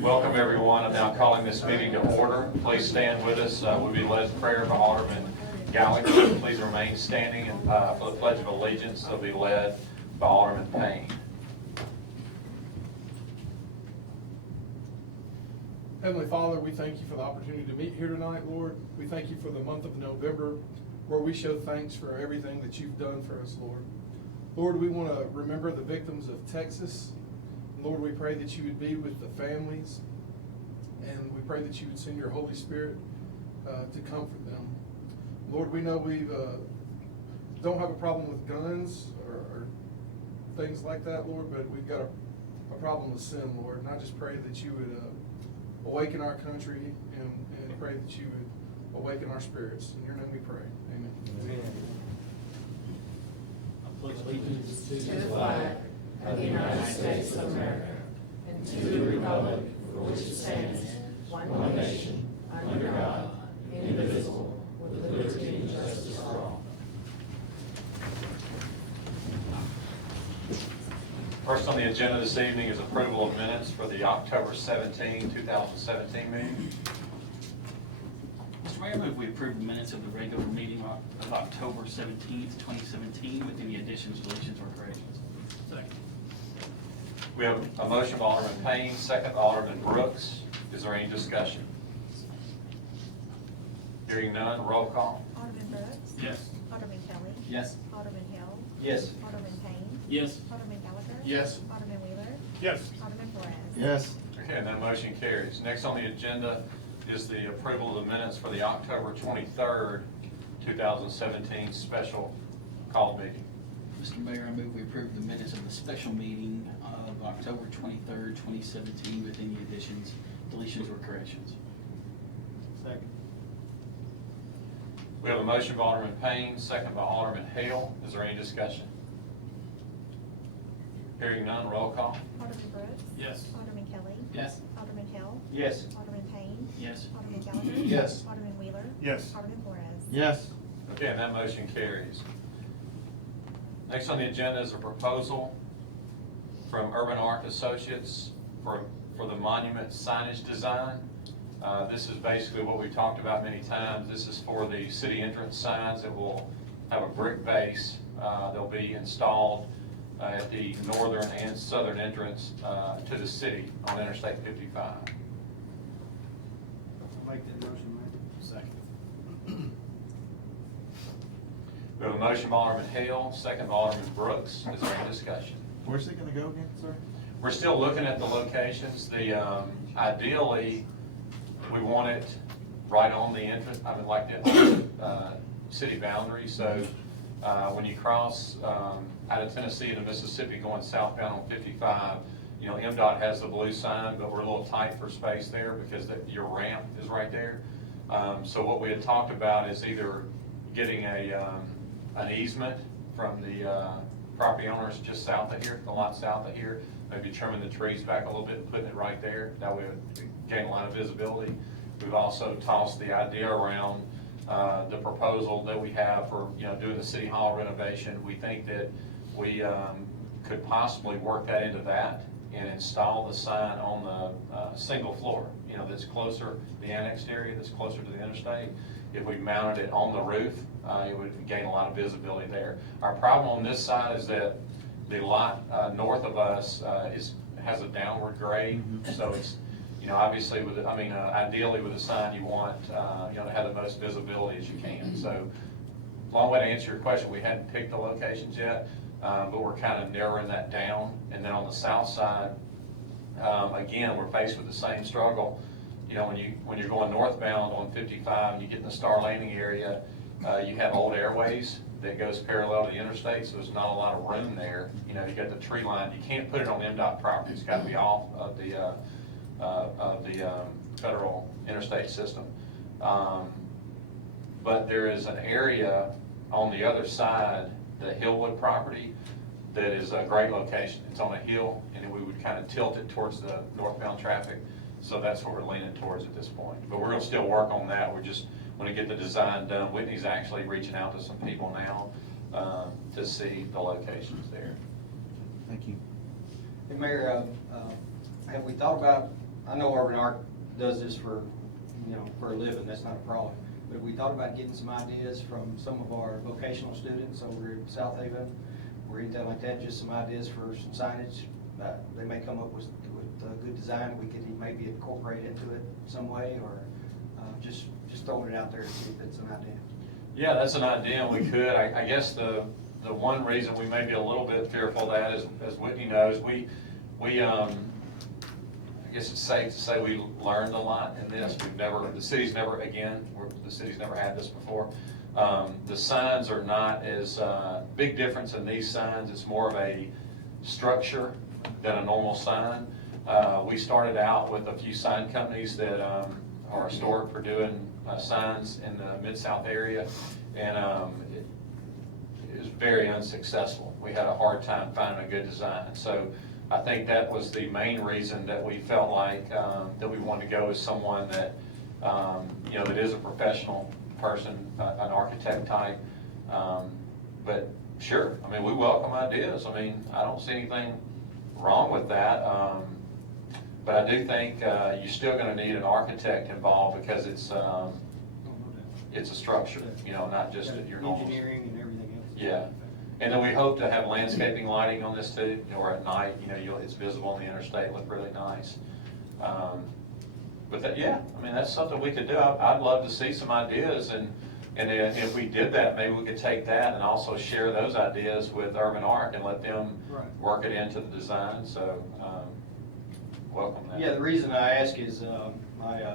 Welcome, everyone. I'm now calling this meeting to order. Please stand with us. We'll be led in prayer by Alderman Gallagher. Please remain standing for the Pledge of Allegiance. They'll be led by Alderman Payne. Heavenly Father, we thank you for the opportunity to meet here tonight, Lord. We thank you for the month of November, where we show thanks for everything that you've done for us, Lord. Lord, we want to remember the victims of Texas. Lord, we pray that you would be with the families, and we pray that you would send your Holy Spirit to comfort them. Lord, we know we don't have a problem with guns or things like that, Lord, but we've got a problem with sin, Lord. And I just pray that you would awaken our country and pray that you would awaken our spirits. In your name we pray. Amen. Amen. I pledge allegiance to the flag of the United States of America and to the republic for which it stands, one nation, under God, indivisible, with liberty and justice for all. First on the agenda this evening is approval of minutes for the October 17, 2017 meeting. Mr. Mayor, I move we approve the minutes of the regular meeting of October 17th, 2017 with any additions, deletions, or corrections. Second. We have a motion by Alderman Payne, second by Alderman Brooks. Is there any discussion? Hearing none, roll call. Alderman Brooks? Yes. Alderman Kelly? Yes. Alderman Hill? Yes. Alderman Payne? Yes. Alderman Gallagher? Yes. Alderman Wheeler? Yes. Alderman Flores? Yes. Okay, and that motion carries. Next on the agenda is the approval of the minutes for the October 23rd, 2017 special call meeting. Mr. Mayor, I move we approve the minutes of the special meeting of October 23rd, 2017 with any additions, deletions, or corrections. Second. We have a motion by Alderman Payne, second by Alderman Hale. Is there any discussion? Hearing none, roll call. Alderman Brooks? Yes. Alderman Kelly? Yes. Alderman Hill? Yes. Alderman Payne? Yes. Alderman Gallagher? Yes. Alderman Wheeler? Yes. Alderman Flores? Yes. Okay, and that motion carries. Next on the agenda is a proposal from Urban Arc Associates for the monument signage design. This is basically what we've talked about many times. This is for the city entrance signs that will have a brick base. They'll be installed at the northern and southern entrance to the city on Interstate 55. I'll make that motion, Mayor. Second. We have a motion by Alderman Hale, second by Alderman Brooks. Is there any discussion? Where's it gonna go again, sir? We're still looking at the locations. Ideally, we want it right on the entrance, I mean, like the city boundary. So when you cross out of Tennessee to Mississippi going southbound on 55, you know, MDOT has the blue sign, but we're a little tight for space there because your ramp is right there. So what we had talked about is either getting an easement from the property owners just south of here, the lot south of here, maybe trimming the trees back a little bit and putting it right there. That way it would gain a lot of visibility. We've also tossed the idea around the proposal that we have for, you know, doing the city hall renovation. We think that we could possibly work that into that and install the sign on the single floor, you know, that's closer, the annexed area that's closer to the interstate. If we mounted it on the roof, it would gain a lot of visibility there. Our problem on this side is that the lot north of us has a downward grade, so it's, you know, obviously with ideally with a sign you want you know, to have the most visibility as you can. So, long way to answer your question. We hadn't picked the locations yet, but we're kind of narrowing that down. And then on the south side, again, we're faced with the same struggle. You know, when you're going northbound on 55 and you get in the Star Landing area, you have old airways that goes parallel to the interstate, so there's not a lot of room there. You know, you got the tree line. You can't put it on MDOT property. It's got to be off of the federal interstate system. But there is an area on the other side, the Hillwood property, that is a great location. It's on a hill, and we would kind of tilt it towards the northbound traffic. So that's what we're leaning towards at this point. But we're going to still work on that. We're just going to get the design done. Whitney's actually reaching out to some people now to see the locations there. Thank you. Hey, Mayor, have we thought about I know Urban Arc does this for, for a living, that's not a problem. But we thought about getting some ideas from some of our vocational students over at South Haven, or anything like that, just some ideas for some signage. They may come up with a good design we could maybe incorporate into it some way, or just throwing it out there to see if it's an idea. Yeah, that's an idea, and we could. I guess the one reason we may be a little bit fearful of that is, as Whitney knows, we I guess it's safe to say we learned a lot in this. The city's never had this before. The signs are not as, big difference in these signs. It's more of a structure than a normal sign. We started out with a few sign companies that are historic for doing signs in the Mid-South area, and it was very unsuccessful. We had a hard time finding a good design. So I think that was the main reason that we felt like that we wanted to go with someone that, that is a professional person, an architect type. But sure, I mean, we welcome ideas. I mean, I don't see anything wrong with that. But I do think you're still going to need an architect involved, because it's a structure, not just your normal. Engineering and everything else. Yeah, and then we hope to have landscaping lighting on this too, or at night, it's visible on the interstate, look really nice. But that, yeah, I mean, that's something we could do. I'd love to see some ideas, and if we did that, maybe we could take that and also share those ideas with Urban Arc and let them work it into the design, so, welcome that. Yeah, the reason I ask is, my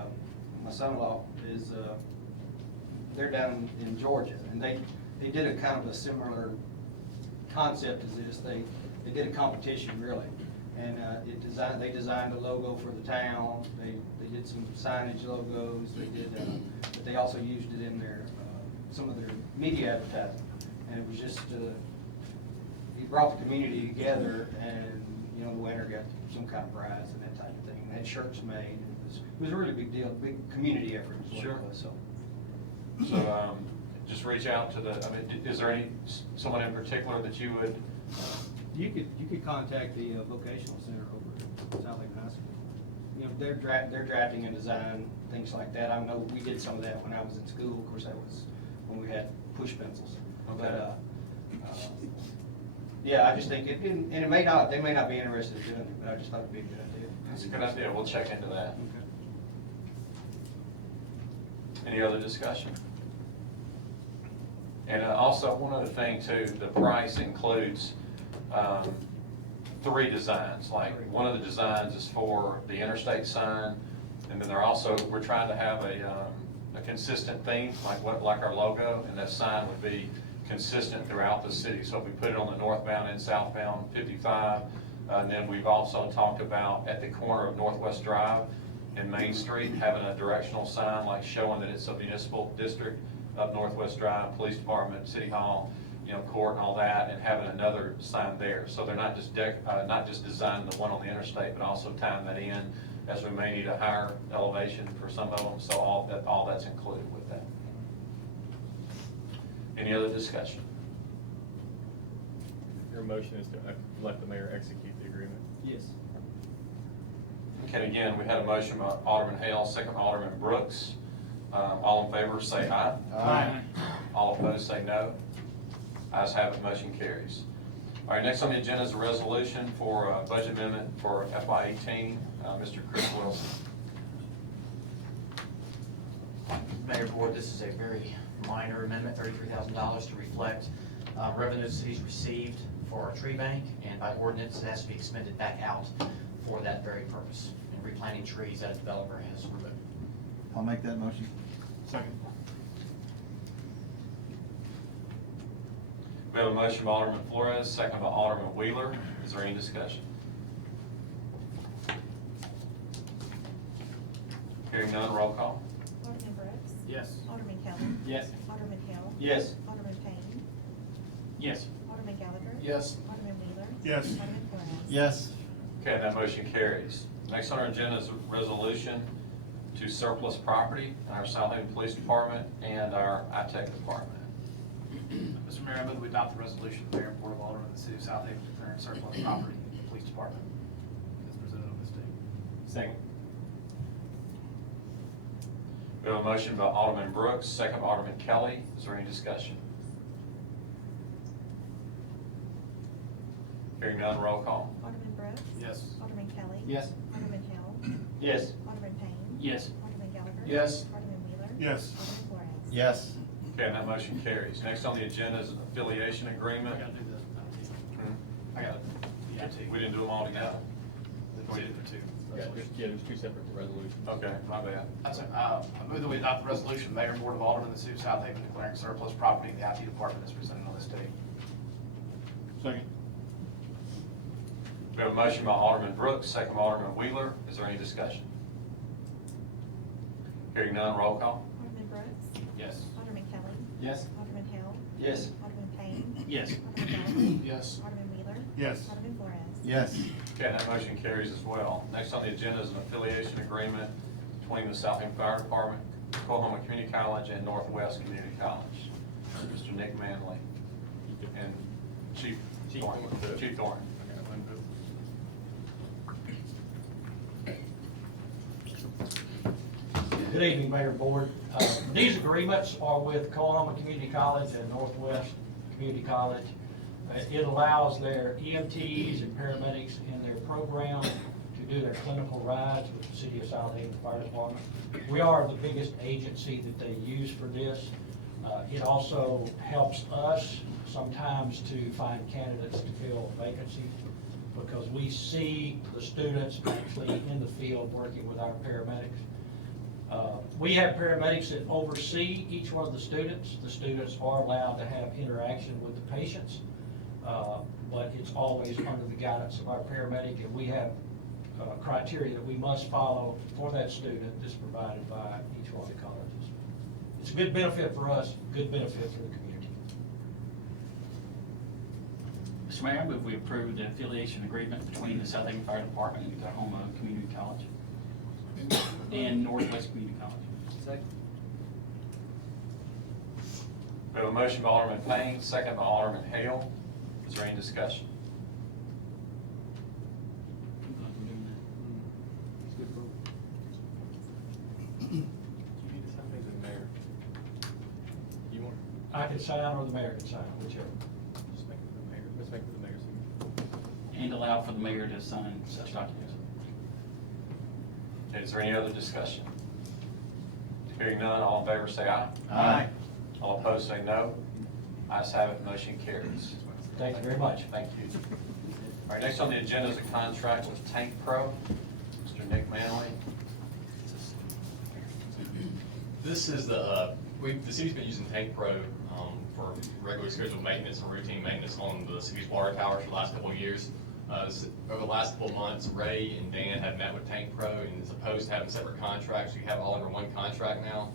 son-in-law is, they're down in Georgia, and they did a kind of a similar concept as this. They did a competition, really, and they designed a logo for the town. They did some signage logos. They did, but they also used it in their some of their media advertising, and it was just he brought the community together, and the winner got some kind of prize and that type of thing. They had shirts made. It was a really big deal, big community effort. Is what it was, so. So, just reach out to is there someone in particular that you would? You could contact the vocational center over at South Haven High School. They're drafting a design, things like that. I know we did some of that when I was in school. Of course, that was when we had push pencils. Okay. But yeah, I just think they may not be interested in doing it, but I just thought it'd be a good idea. That's a good idea. We'll check into that. Okay. Any other discussion? And also, one other thing too, the price includes 3 designs. Like, one of the designs is for the interstate sign, and then we're trying to have a consistent theme, like our logo, and that sign would be consistent throughout the city. So if we put it on the northbound and southbound 55, and then we've also talked about at the corner of Northwest Drive and Main Street, having a directional sign, like showing that it's a municipal district of Northwest Drive, police department, city hall, court and all that, and having another sign there. So they're not just designing the one on the interstate, but also tying that in, as we may need a higher elevation for some of them. So all that's included with that. Any other discussion? Your motion is to let the mayor execute the agreement. Yes. Okay, again, we had a motion by Alderman Hale, second by Alderman Brooks. All in favor, say aye. Aye. All opposed, say no. Ayes have it, motion carries. All right, next on the agenda is a resolution for a budget amendment for FY18. Mr. Chris Wilson. Mayor, Board, this is a very minor amendment, $33,000 to reflect revenue the city's received for our tree bank, and by ordinance, it has to be expended back out for that very purpose, and replanting trees that a developer has removed. I'll make that motion. Second. We have a motion by Alderman Flores, second by Alderman Wheeler. Is there any discussion? Hearing none, roll call. Alderman Brooks. Yes. Alderman Kelly. Yes. Alderman Hale. Yes. Alderman Payne. Yes. Alderman Gallagher. Yes. Alderman Wheeler. Yes. Alderman Flores. Yes. Okay, that motion carries. Next on our agenda is a resolution to surplus property in our South Haven Police Department and our ITech department. Mr. Mayor, I move we adopt the resolution of the Mayor and Board of Aldermen of the City of South Haven declaring surplus property in the police department as presented on this date. Second. We have a motion by Alderman Brooks, second by Alderman Kelly. Is there any discussion? Hearing none, roll call. Alderman Brooks. Yes. Alderman Kelly. Yes. Alderman Hill. Yes. Alderman Payne. Yes. Alderman Gallagher. Yes. Alderman Wheeler. Yes. Alderman Flores. Yes. Okay, and that motion carries. Next on the agenda is an affiliation I agreement. gotta do the, Hmm. I got it. Yeah, We didn't do them all together? We did for two. Yeah, there's two separate resolutions. Okay, my bad. That's it. I move that we adopt the resolution, Mayor and Board of Aldermen of the City of South Haven declaring surplus property in the IT department as presented on this date. Second. We have a motion by Alderman Brooks, second by Alderman Wheeler. Is there any discussion? Hearing none, roll call. Alderman Brooks. Yes. Alderman Kelly. Yes. Alderman Hill. Yes. Alderman Payne. Yes. Alderman Gallagher. Yes. Alderman Wheeler. Yes. Alderman Flores. Yes. Okay, and that motion carries as well. Next on the agenda is an affiliation agreement between the South Haven Fire Department, Oklahoma Community College, and Northwest Community College. Mr. Nick Manley and Chief Thorne. Chief Thorne. Good evening, Mayor and Board. These agreements are with Oklahoma Community College and Northwest Community College. It allows their EMTs and paramedics in their program to do their clinical rides with the City of South Haven Fire Department. We are the biggest agency that they use for this. It also helps us sometimes to find candidates to fill vacancies because we see the students actually in the field working with our paramedics. We have paramedics that oversee each one of the students. The students are allowed to have interaction with the patients, but it's always under the guidance of our paramedic, and we have criteria that we must follow for that student that's provided by each one of the colleges. It's a good benefit for us, good benefit for the community. Mr. Mayor, I move we approve the affiliation agreement between the South Haven Fire Department and Oklahoma Community College and Northwest Community College. Second. We have a motion by Alderman Payne, second by Alderman Hale. Is there any discussion? Do you need to sign things in there? You want, I can sign or the mayor can sign, whichever. just make it the mayor, let's make it the mayor's signature. And allow for the mayor to sign such documents. Okay, is there any other discussion? Hearing none, all in favor say aye. Aye. All opposed say no. Ayes have it, motion carries. Thank you very much. Thank you. All right, next on the agenda is a contract with Tank Pro. Mr. Nick Manley. This is the city's been using Tank Pro for regularly scheduled maintenance and routine maintenance on the city's water towers for the last couple of years. Over the last couple of months, Ray and Dan have met with Tank Pro, and as opposed to having separate contracts, you have all under one contract now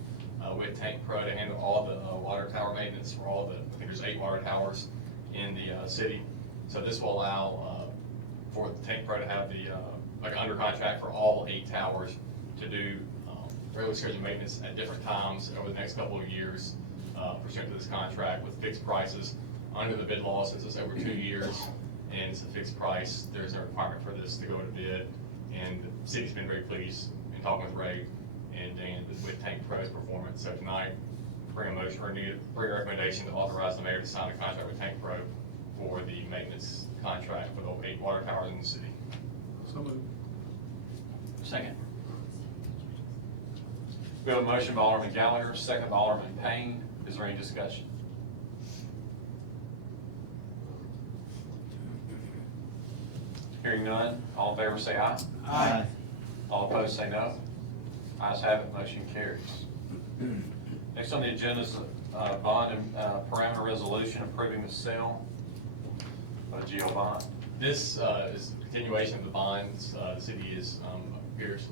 with Tank Pro to handle all the water tower maintenance for all the, I think there's 8 water towers in the city. So this will allow for Tank Pro to have the, like under contract for all 8 towers to do regular scheduled maintenance at different times over the next couple of years pursuant to this contract with fixed prices. Under the bid law, since it's over 2 years and it's a fixed price, there's no requirement for this to go to bid. And the city's been very pleased in talking with Ray and Dan with Tank Pro's performance. So tonight, bring a motion or bring a recommendation to authorize the mayor to sign a contract with Tank Pro for the maintenance contract for the 8 water towers in the city. So moved. Second. We have a motion by Alderman Gallagher, second by Alderman Payne. Is there any discussion? Hearing none, all in favor say aye. Aye. All opposed say no. Ayes have it, motion carries. Next on the agenda is a bond and parameter resolution approving the sale of a GO bond. This is a continuation of the bonds the city is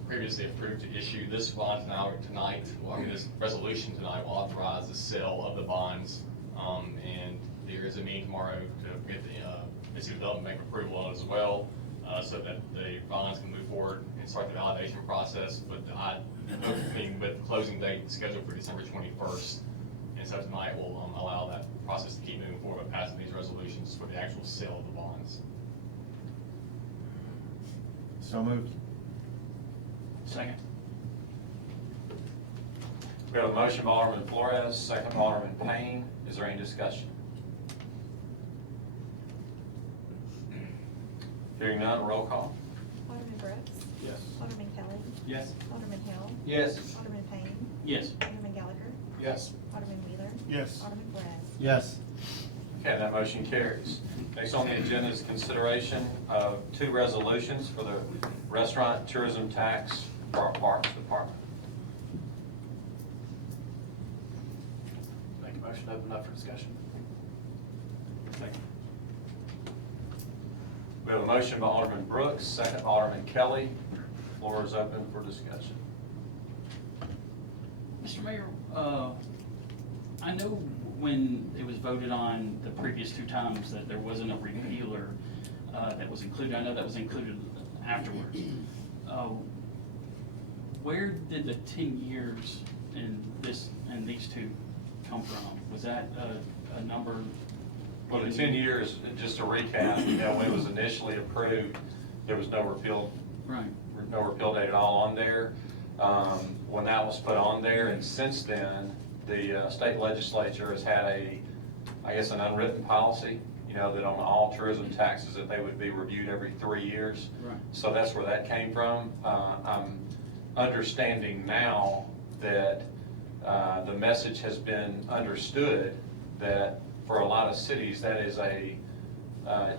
previously approved to issue. This bond tonight, this resolution tonight will authorize the sale of the bonds. And there is a meeting tomorrow to get the city development bank approval on it as well, so that the bonds can move forward and start the validation process. But with the closing date scheduled for December 21st. And so tonight will allow that process to keep moving forward by passing these resolutions for the actual sale of the bonds. So moved. Second. We have a motion by Alderman Flores, second by Alderman Payne. Is there any discussion? Hearing none, roll call. Alderman Brooks. Yes. Alderman Kelly. Yes. Alderman Hill. Yes. Alderman Payne. Yes. Alderman Gallagher. Yes. Alderman Wheeler. Yes. Alderman Flores. Yes. Okay, that motion carries. Next on the agenda is consideration of 2 resolutions for the restaurant tourism tax for our Parks Department. Make a motion to open up for discussion. We have a motion by Alderman Brooks, second by Alderman Kelly. Floor is open for discussion. Mr. Mayor, I know when it was voted on the previous 2 times that there wasn't a repealer that was included. I know that was included afterwards. Where did the 10 years in these 2 come from? Was that a number? Well, the 10 years, just to recap, when it was initially approved, there was no repeal date at all on there. When that was put on there, and since then, the state legislature has had an unwritten policy, that on all tourism taxes, that they would be reviewed every 3 years. Right. So that's where that came from. I'm understanding now that the message has been understood that for a lot of cities, that is it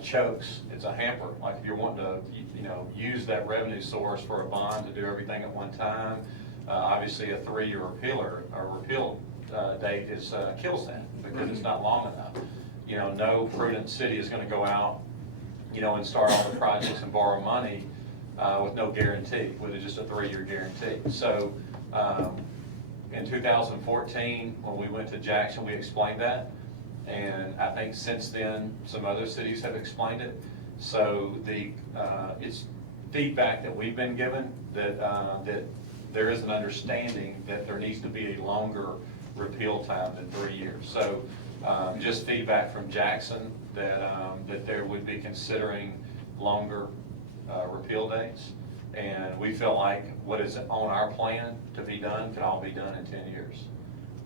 chokes, it's a hamper. Like if you're wanting to, use that revenue source for a bond to do everything at one time, obviously a 3-year repeal date kills that because it's not long enough. No prudent city is gonna go out, and start all the projects and borrow money with no guarantee, with just a 3-year guarantee. So in 2014, when we went to Jackson, we explained that. And I think since then, some other cities have explained it. So it's feedback that we've been given that there is an understanding that there needs to be a longer repeal time than 3 years. So just feedback from Jackson that there would be considering longer repeal dates. And we feel like what is on our plan to be done could all be done in 10 years.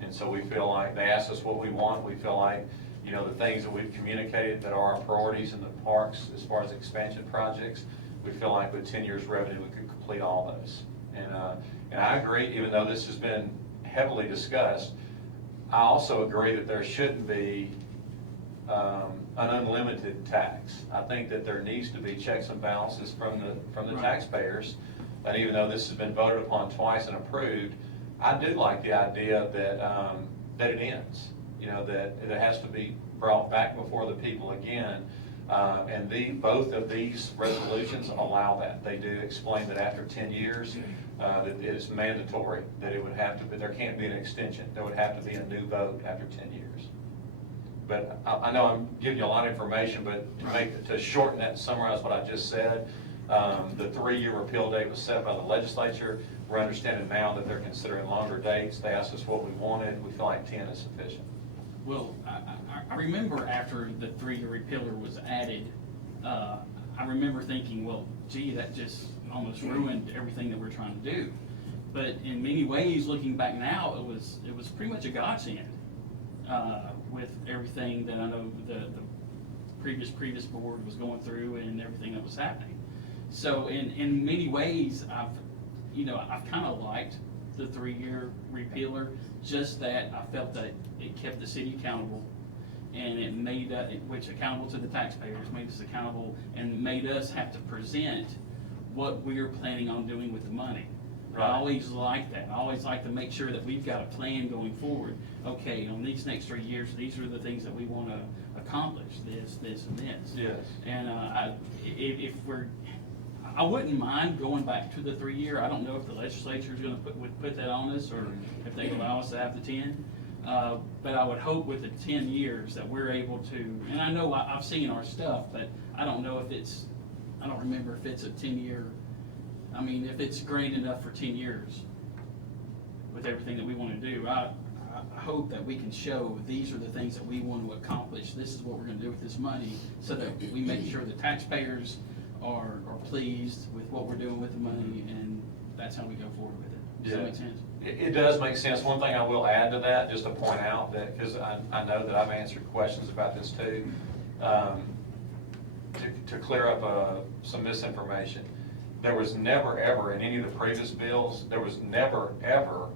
And so we feel like, they asked us what we want, we feel like, the things that we've communicated that are our priorities in the parks as far as expansion projects, we feel like with 10 years revenue, we could complete all those. And I agree, even though this has been heavily discussed, I also agree that there shouldn't be an unlimited tax. I think that there needs to be checks and balances from the taxpayers. And even though this has been voted upon twice and approved, I do like the idea that it ends, that it has to be brought back before the people again. And both of these resolutions allow that. They do explain that after 10 years, that it is mandatory, that it would have to be, there can't be an extension. There would have to be a new vote after 10 years. But I know I'm giving you a lot of information, but to shorten that and summarize what I just said, the 3-year repeal date was set by the legislature. We're understanding now that they're considering longer dates. They asked us what we wanted. We feel like 10 is sufficient. Well, I remember after the 3-year repealer was added, I remember thinking, well, gee, that just almost ruined everything that we're trying to do. But in many ways, looking back now, it was pretty much a godsend with everything that I know the previous board was going through and everything that was happening. So in many ways, I've kind of liked the 3-year repealer, just that I felt that it kept the city accountable, and it made which accountable to the taxpayers, made us accountable, and made us have to present what we're planning on doing with the money. Right. I always like that. I always like to make sure that we've got a plan going forward. Okay, on these next 3 years, these are the things that we want to accomplish, this, and this. Yes. And I wouldn't mind going back to the 3-year. I don't know if the legislature is going to put that on us, or if they allow us to have the 10. But I would hope with the 10 years that we're able to, and I know I've seen our stuff, but I don't know if I don't remember if it's a 10-year, if it's grand enough for 10 years with everything that we want to do. I hope that we can show these are the things that we want to accomplish. This is what we're going to do with this money, so that we make sure the taxpayers are pleased with what we're doing with the money, and that's how we go forward with it. Does that Yeah. make sense? It does make sense. One thing I will add to that, just to point out that, because I know that I've answered questions about this too, to clear up some misinformation. There was never, ever, in any of the previous bills, there was never, ever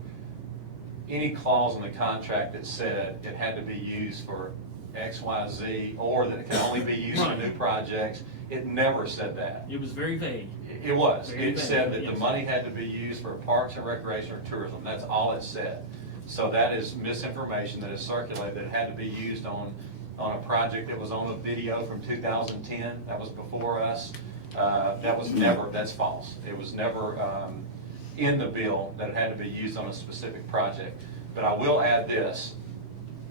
any clause in the contract that said it had to be used for X, Y, Z, or that it can only be used for new projects. It never said that. It was very vague. It was. Very It said that vague, the yes. money had to be used for parks and recreation or tourism. That's all it said. So that is misinformation that is circulated, that it had to be used on a project that was on a video from 2010. That was before us. That was never, that's false. It was never in the bill that it had to be used on a specific project. But I will add this.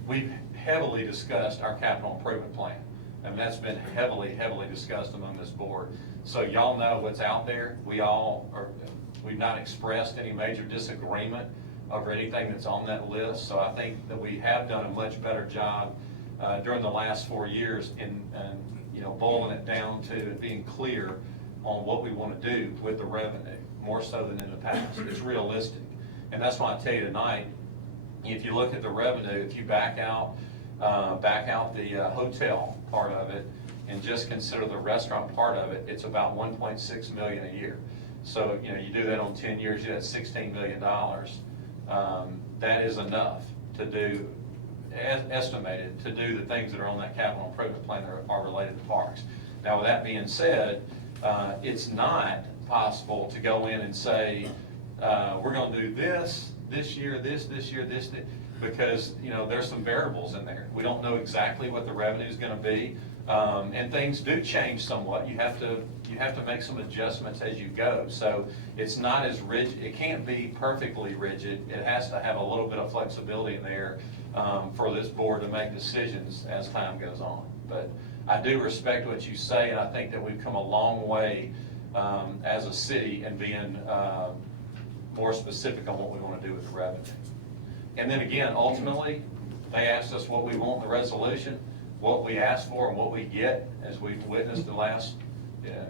We've heavily discussed our capital improvement plan. And that's been heavily, heavily discussed among this board. So y'all know what's out there. We've not expressed any major disagreement over anything that's on that list. So I think that we have done a much better job during the last 4 years in boiling it down to being clear on what we want to do with the revenue, more so than in the past. It's realistic. And that's why I tell you tonight, if you look at the revenue, if you back out the hotel part of it and just consider the restaurant part of it, it's about 1.6 million a year. So, you do that on 10 years, you have $16 million. That is enough to do, estimated, to do the things that are on that capital improvement plan that are related to parks. Now, with that being said, it's not possible to go in and say, we're gonna do this year, this year, this, because, there's some variables in there. We don't know exactly what the revenue is gonna be, and things do change somewhat. You have to make some adjustments as you go. So it's not as rigid, it can't be perfectly rigid. It has to have a little bit of flexibility in there, for this board to make decisions as time goes on. But I do respect what you say, and I think that we've come a long way, as a city in being, more specific on what we want to do with the revenue. And then again, ultimately, they asked us what we want in the resolution. What we ask for and what we get, as we've witnessed the last,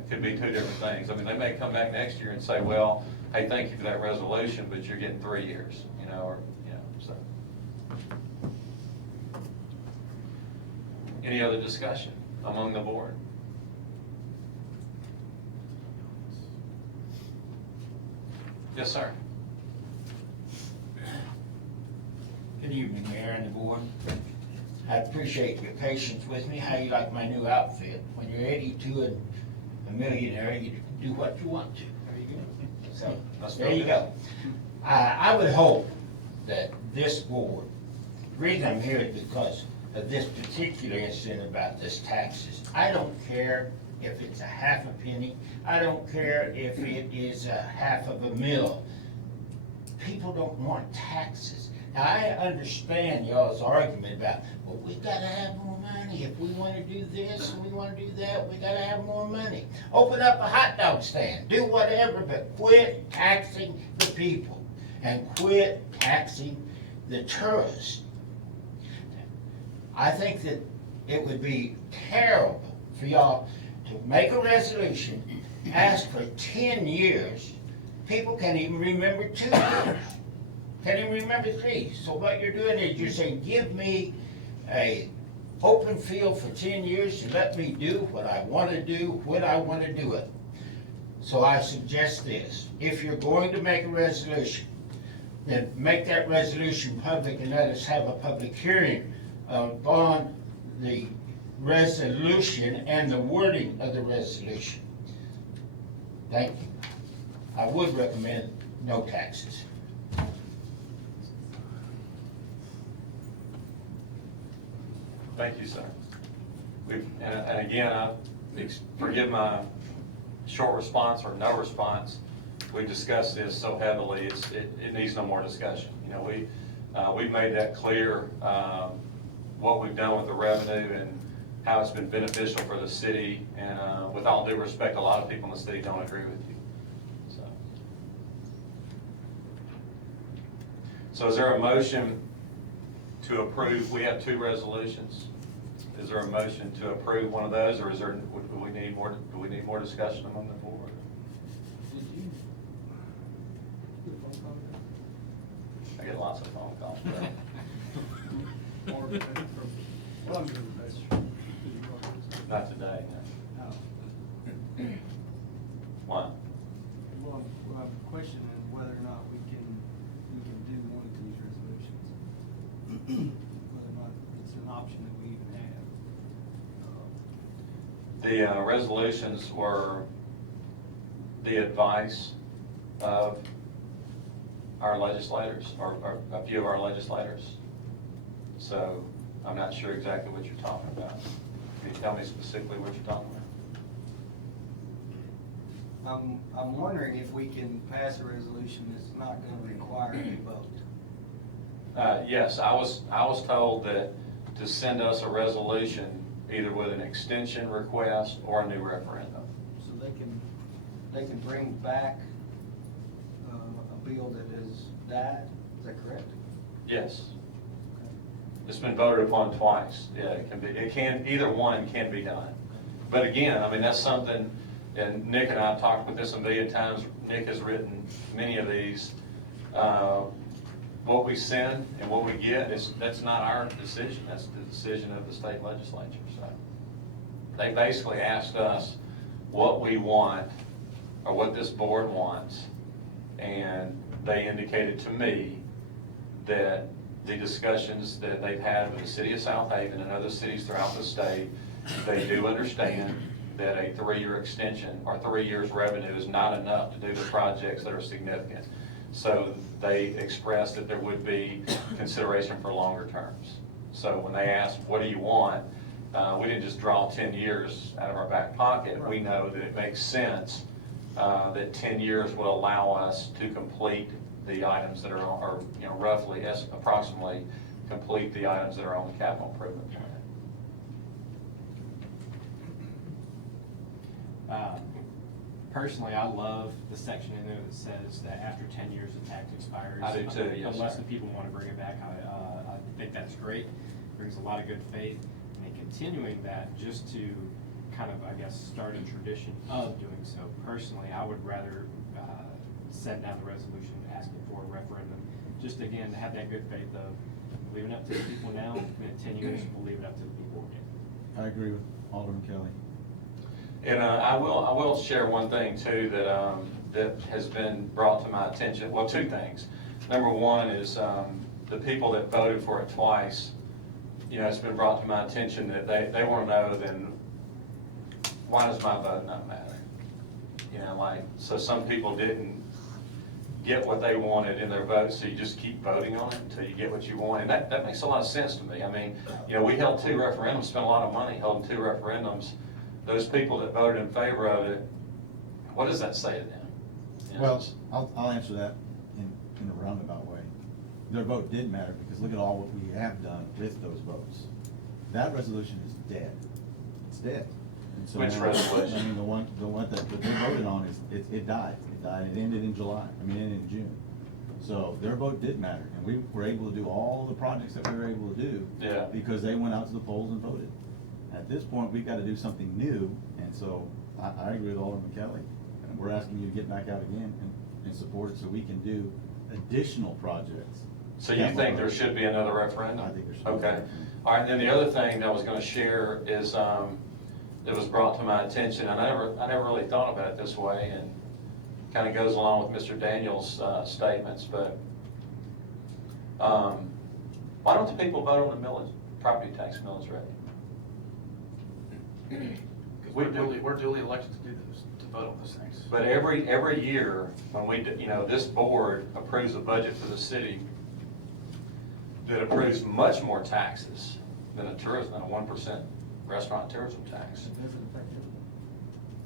could be two different things. I mean, they may come back next year and say, well, hey, thank you for that resolution, but you're getting 3 years, so. Any other discussion among the board? Yes, sir. Good evening, Mayor and the board. I appreciate your patience with me. How you like my new outfit? When you're 82 and a millionaire, you do what you want to. So, there you go. I would hope that this board, the reason I'm here is because of this particular incident about this taxes. I don't care if it's a half a penny. I don't care if it is a half of a mil. People don't want taxes. Now, I understand y'all's argument about, well, we gotta have more money. If we wanna do this and we wanna do that, we gotta have more money. Open up a hot dog stand, do whatever, but quit taxing the people and quit taxing the tourists. I think that it would be terrible for y'all to make a resolution, ask for 10 years. People can't even remember 2 years. Can't even remember 3. So what you're doing is you're saying, give me a open field for 10 years to let me do what I want to do, when I want to do it. So I suggest this. If you're going to make a resolution, then make that resolution public and let us have a public hearing on the resolution and the wording of the resolution. Thank you. I would recommend no taxes. Thank you, sir. And again, forgive my short response or no response. We've discussed this so heavily, it needs no more discussion. We've made that clear, what we've done with the revenue and how it's been beneficial for the city. And with all due respect, a lot of people in the city don't agree with you. So is there a motion to approve? We have 2 resolutions. Is there a motion to approve one of those, or do we need more discussion among the board? I get lots of phone calls. Well, I'm doing the best. Not today, no. Why? Well, I'm questioning whether or not we can do one of these resolutions. Whether or not it's an option that we even have. The resolutions were the advice of our legislators, or a few of our legislators. So I'm not sure exactly what you're talking about. Can you tell me specifically what you're talking about? I'm wondering if we can pass a resolution that's not gonna require a vote. Yes, I was told that to send us a resolution either with an extension request or a new referendum. So they can bring back a bill that has died, is that correct? Yes. It's been voted upon twice. Yeah, either one can be done. But again, I mean, that's something, and Nick and I have talked with this a million times. Nick has written many of these. What we send and what we get that's not our decision. That's the decision of the state legislature. So they basically asked us what we want or what this board wants, and they indicated to me that the discussions that they've had with the city of South Haven and other cities throughout the state, they do understand that a 3-year extension or 3 years revenue is not enough to do the projects that are significant. So they expressed that there would be consideration for longer terms. So when they asked, what do you want? We didn't just draw 10 years out of our back pocket. We know that it makes sense that 10 years will allow us to complete the items that are roughly, approximately complete the items that are on the capital improvement plan. Personally, I love the section in there that says that after 10 years the tax expires. I do too, yes, Unless sir. the people want to bring it back, I think that's great. Brings a lot of good faith. And continuing that just to kind of, I guess, start a tradition of doing so. Personally, I would rather send down the resolution asking for a referendum. Just again, to have that good faith of leaving it up to the people now, and in 10 years, we'll leave it up to the people again. I agree with Alderman Kelly. And I will share one thing too that that has been brought to my attention. Well, two things. Number one is the people that voted for it twice. It's been brought to my attention that they want to know, then why does my vote not matter? So some people didn't get what they wanted in their vote, so you just keep voting on it until you get what you want. And that makes a lot of sense to me. I mean, we held 2 referendums, spent a lot of money holding 2 referendums. Those people that voted in favor of it, what does that say to them? Well, I'll answer that in a roundabout way. Their vote did matter because look at all what we have done with those votes. That resolution is dead. It's dead. And so Which now, resolution? I mean, the one that they voted on it died. It died. It ended in July. It ended in June. So their vote did matter, and we were able to do all the projects that we were able to do. Yeah. Because they went out to the polls and voted. At this point, we've got to do something new, and so I agree with Alderman Kelly. And we're asking you to get back out again and support it so we can do additional projects. So you think there should be another referendum? I think there should be. Okay. All right, and then the other thing that I was going to share is that was brought to my attention. I never really thought about it this way, and kind of goes along with Mr. Daniels' statements. But why don't the people vote on the property tax millage rate? Because we're duly elected to do this, to vote on those things. But every year, when we, this board approves a budget for the city that approves much more taxes than a 1% restaurant tourism tax.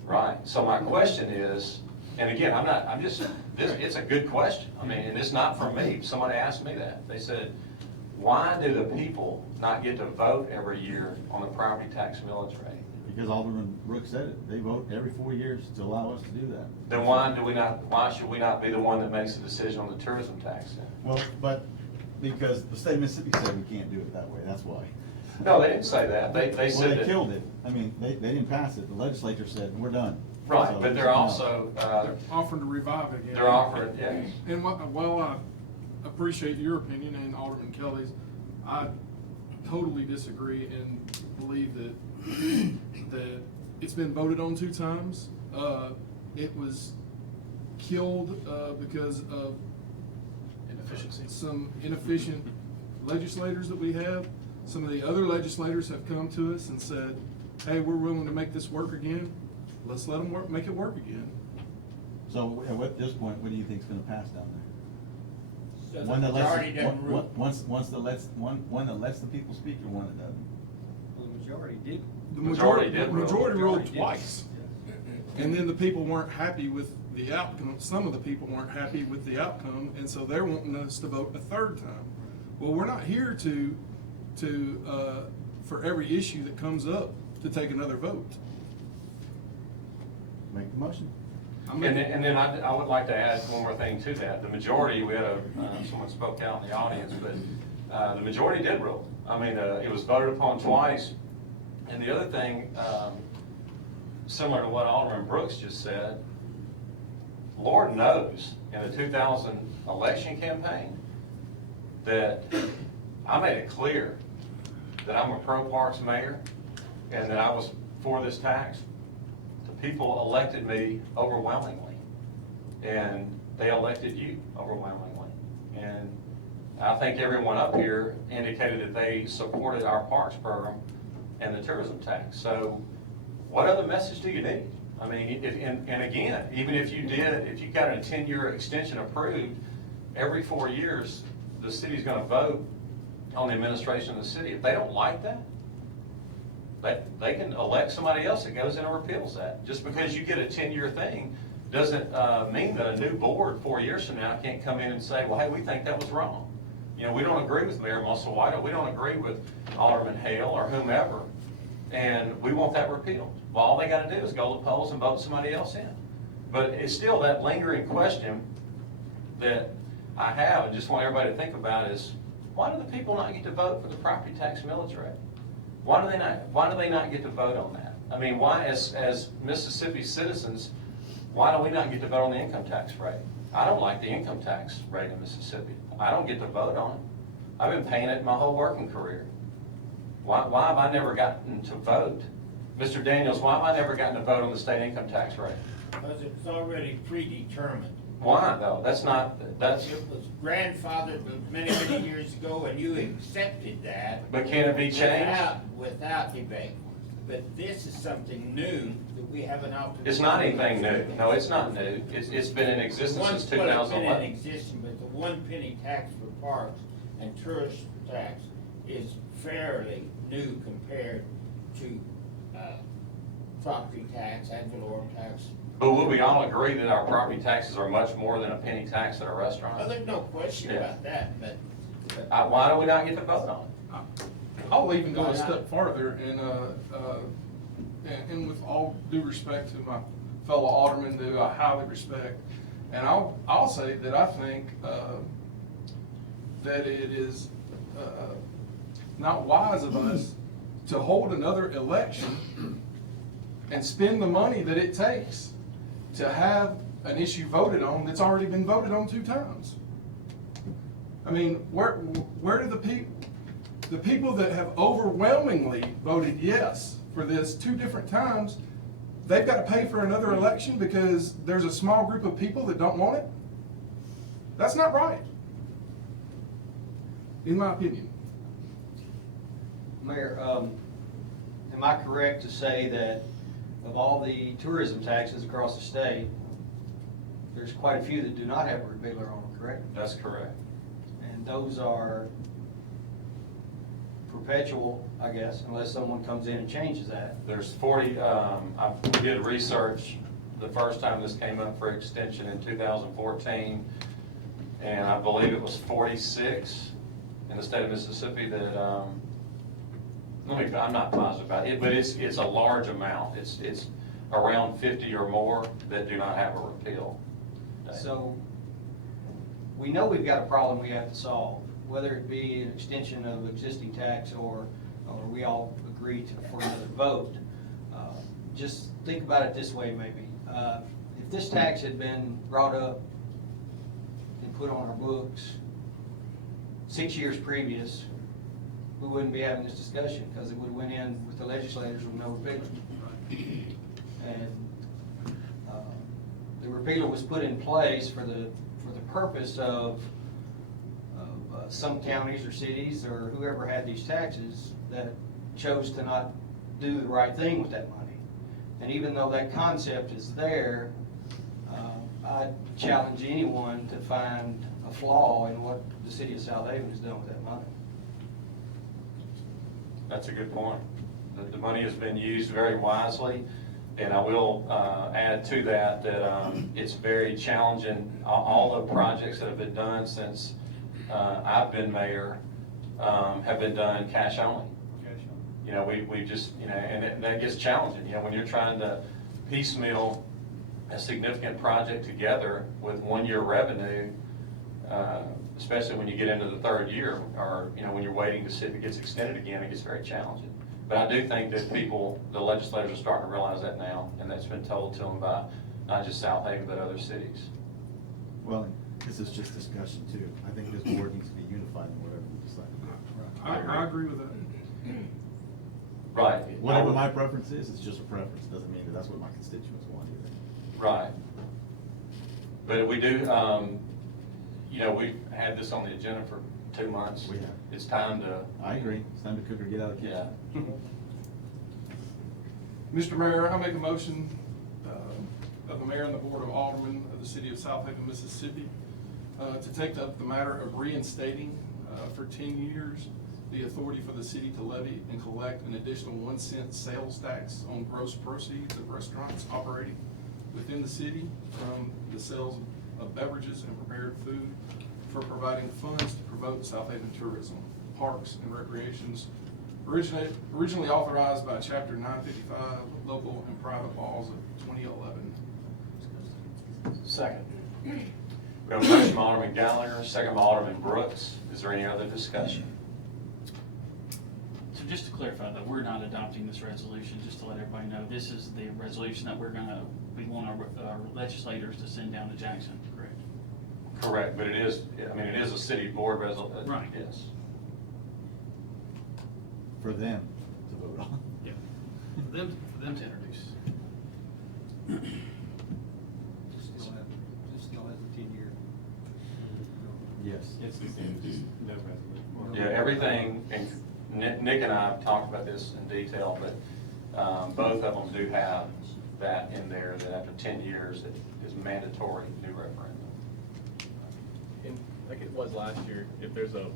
Right, so my question is, and again, it's a good question. I mean, and it's not from me. Somebody asked me that. They said, why do the people not get to vote every year on the property tax millage rate? Because Alderman Brooks said it, they vote every 4 years to allow us to do that. Then why should we not be the one that makes the decision on the tourism tax then? Well, but because the state of Mississippi said we can't do it that way, that's why. No, they didn't say that. They Well, said they that. killed it. I mean, they didn't pass it. The legislature said, we're done. Right, So, but they're no. also, Offering to revive it again. they're offering, yes. And appreciate your opinion and Alderman Kelly's. I totally disagree and believe that it's been voted on 2 times. It was killed because of Inefficiency. some inefficient legislators that we have. Some of the other legislators have come to us and said, hey, we're willing to make this work again. Let's let them make it work again. So at this point, what do you think's gonna pass down there? So One the that lets, majority doesn't rule. one that lets the people speak, or one that doesn't? Well, the majority did. The Majority did rule. Majority ruled Majority did. twice. And then the people weren't happy with the outcome. Some of the people weren't happy with the outcome, and so they're wanting us to vote a 3rd time. Well, we're not here to for every issue that comes up, to take another vote. Make the motion. And then I would like to add one more thing to that. The majority, we had someone spoke out in the audience, but the majority did rule. I mean, it was voted upon twice. And the other thing, similar to what Alderman Brooks just said, Lord knows in the 2000 election campaign that I made it clear that I'm a pro-parks mayor and that I was for this tax. The people elected me overwhelmingly, and they elected you overwhelmingly. And I think everyone up here indicated that they supported our parks program and the tourism tax. So what other message do you need? I mean, and again, even if you got a 10-year extension approved, every 4 years, the city's gonna vote on the administration of the city. If they don't like that, they can elect somebody else that goes in and repeals that. Just because you get a 10-year thing doesn't mean that a new board 4 years from now can't come in and say, well, hey, we think that was wrong. You know, we don't agree with Mayor Musselwhite, we don't agree with Alderman Hale or whomever, and we want that repealed. Well, all they gotta do is go to the polls and vote somebody else in. But it's still that lingering question that I have, and just want everybody to think about is, why do the people not get to vote for the property tax millage rate? Why do they not get to vote on that? I mean, why, as Mississippi citizens, why do we not get to vote on the income tax rate? I don't like the income tax rate in Mississippi. I don't get to vote on it. I've been paying it my whole working career. Why have I never gotten to vote? Mr. Daniels, why have I never gotten to vote on the state income tax rate? Because it's already predetermined. Why though? That's It was grandfathered many, many years ago, and you accepted that. But can it be changed? Without debate. But this is something new that we haven't opted. It's not anything new. No, it's not new. It's been in existence since 2011. It's been in existence, but the 1 penny tax for parks and tourist tax is fairly new compared to property tax, ad valorem tax. But would we all agree that our property taxes are much more than a penny tax at a Well, restaurant? there's no question Yeah. about that, but. Why do we not get to vote on it? I'll even go a step farther and with all due respect to my fellow aldermen who I highly respect, and I'll say that I think that it is not wise of us to hold another election and spend the money that it takes to have an issue voted on that's already been voted on 2 times. I mean, where do the people that have overwhelmingly voted yes for this 2 different times, they've got to pay for another election because there's a small group of people that don't want it? That's not right, in my opinion. Mayor, am I correct to say that of all the tourism taxes across the state, there's quite a few that do not have a repealer on them, correct? That's correct. And those are perpetual, I guess, unless someone comes in and changes that. There's 40, I did research the first time this came up for extension in 2014, and I believe it was 46 in the state of Mississippi that, I'm not positive about it, but it's a large amount. It's around 50 or more that do not have a repeal. So we know we've got a problem we have to solve, whether it be an extension of existing tax or we all agree for another vote. Just think about it this way maybe. If this tax had been brought up and put on our books 6 years previous, we wouldn't be having this discussion, because it would have went in with the legislators with no repealer. And the repealer was put in place for the purpose of some counties or cities or whoever had these taxes that chose to not do the right thing with that money. And even though that concept is there, I challenge anyone to find a flaw in what the city of South Haven has done with that money. That's a good point. The money has been used very wisely, and I will add to that it's very challenging. All the projects that have been done since I've been mayor have been done cash only. You know, we just, you know, and that gets challenging, you know, when you're trying to piecemeal a significant project together with 1 year revenue, especially when you get into the third year, or, you know, when you're waiting to see if it gets extended again, it gets very challenging. But I do think that the legislators are starting to realize that now, and that's been told to them by not just South Haven, but other cities. Well, this is just discussion too. I think this board needs to be unified in whatever we decide to do. I agree with that. Right. Whatever my preference is, it's just a preference. Doesn't mean that that's what my constituents want either. Right. But we do, you know, we've had this on the agenda for 2 months. We have. It's time to. I agree. It's time to cook or get out of the Yeah. kitchen. Mr. Mayor, I make a motion of the mayor and the board of aldermen of the city of South Haven, Mississippi, to take up the matter of reinstating for 10 years the authority for the city to levy and collect an additional 1 cent sales tax on gross proceeds of restaurants operating within the city from the sales of beverages and prepared food for providing funds to promote South Haven tourism, parks, and recreations, originally authorized by Chapter 955 Local and Private Laws of 2011. Second. We have a motion by Alderman Gallagher, second by Alderman Brooks. Is there any other discussion? So just to clarify that we're not adopting this resolution, just to let everybody know, this is the resolution that we want our legislators to send down to Jackson, correct? Correct, but it is, I mean, it is a city board resolution. Right. Yes. For them to vote on. Yeah. For them to introduce. Still has a 10-year. Yes. It's the same, just no resolution. Yeah, everything, and Nick and I have talked about this in detail, but both of them do have that in there, that after 10 years, it is mandatory new referendum. And like it was last year, if there's a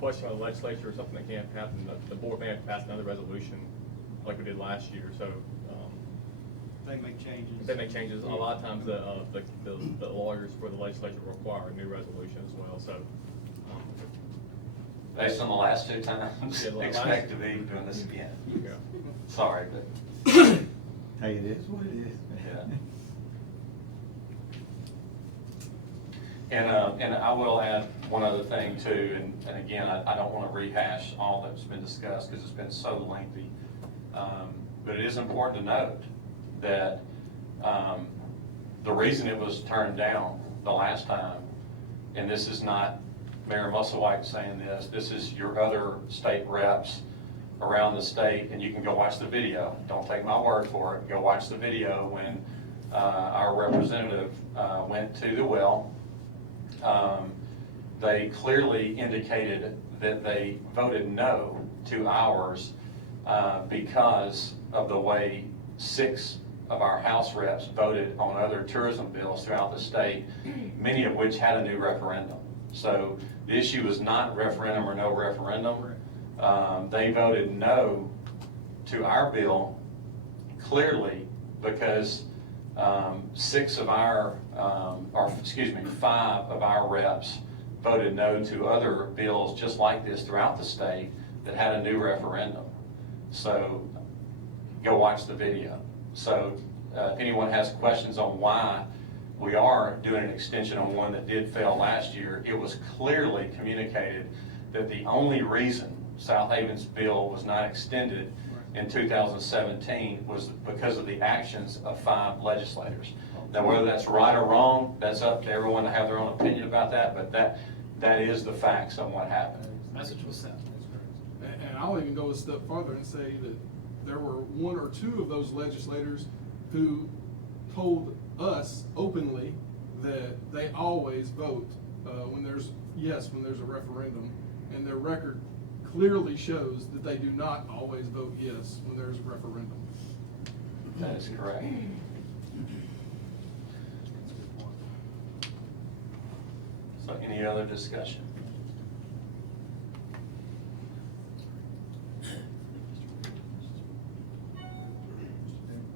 question on the legislature or something that can't happen, the board may have to pass another resolution like we did last year, so. They make changes. If they make changes, a lot of times the lawyers for the legislature require a new resolution as well, so. Based on the last 2 times, Yeah, the last- expect to be doing this again. Yeah. Sorry, but, Hey, it is what it is. yeah. And I will add one other thing too, and again, I don't want to rehash all that's been discussed because it's been so lengthy. But it is important to note that the reason it was turned down the last time, and this is not Mayor Musselwhite saying this is your other state reps around the state, and you can go watch the video. Don't take my word for it. Go watch the video when our representative went to the well. They clearly indicated that they voted no to ours because of the way 6 of our House reps voted on other tourism bills throughout the state, many of which had a new referendum. So the issue is not referendum or no referendum. They voted no to our bill clearly because 5 of our reps voted no to other bills just like this throughout the state that had a new referendum. So go watch the video. So if anyone has questions on why we are doing an extension on one that did fail last year, it was clearly communicated that the only reason South Haven's bill was not extended in 2017 was because of the actions of 5 legislators. Now, whether that's right or wrong, that's up to everyone to have their own opinion about that, but that is the facts on what happened. Message was sent. And I'll even go a step farther and say that there were one or two of those legislators who told us openly that they always vote when there's a referendum, and their record clearly shows that they do not always vote yes when there's a referendum. That is correct. So any other discussion?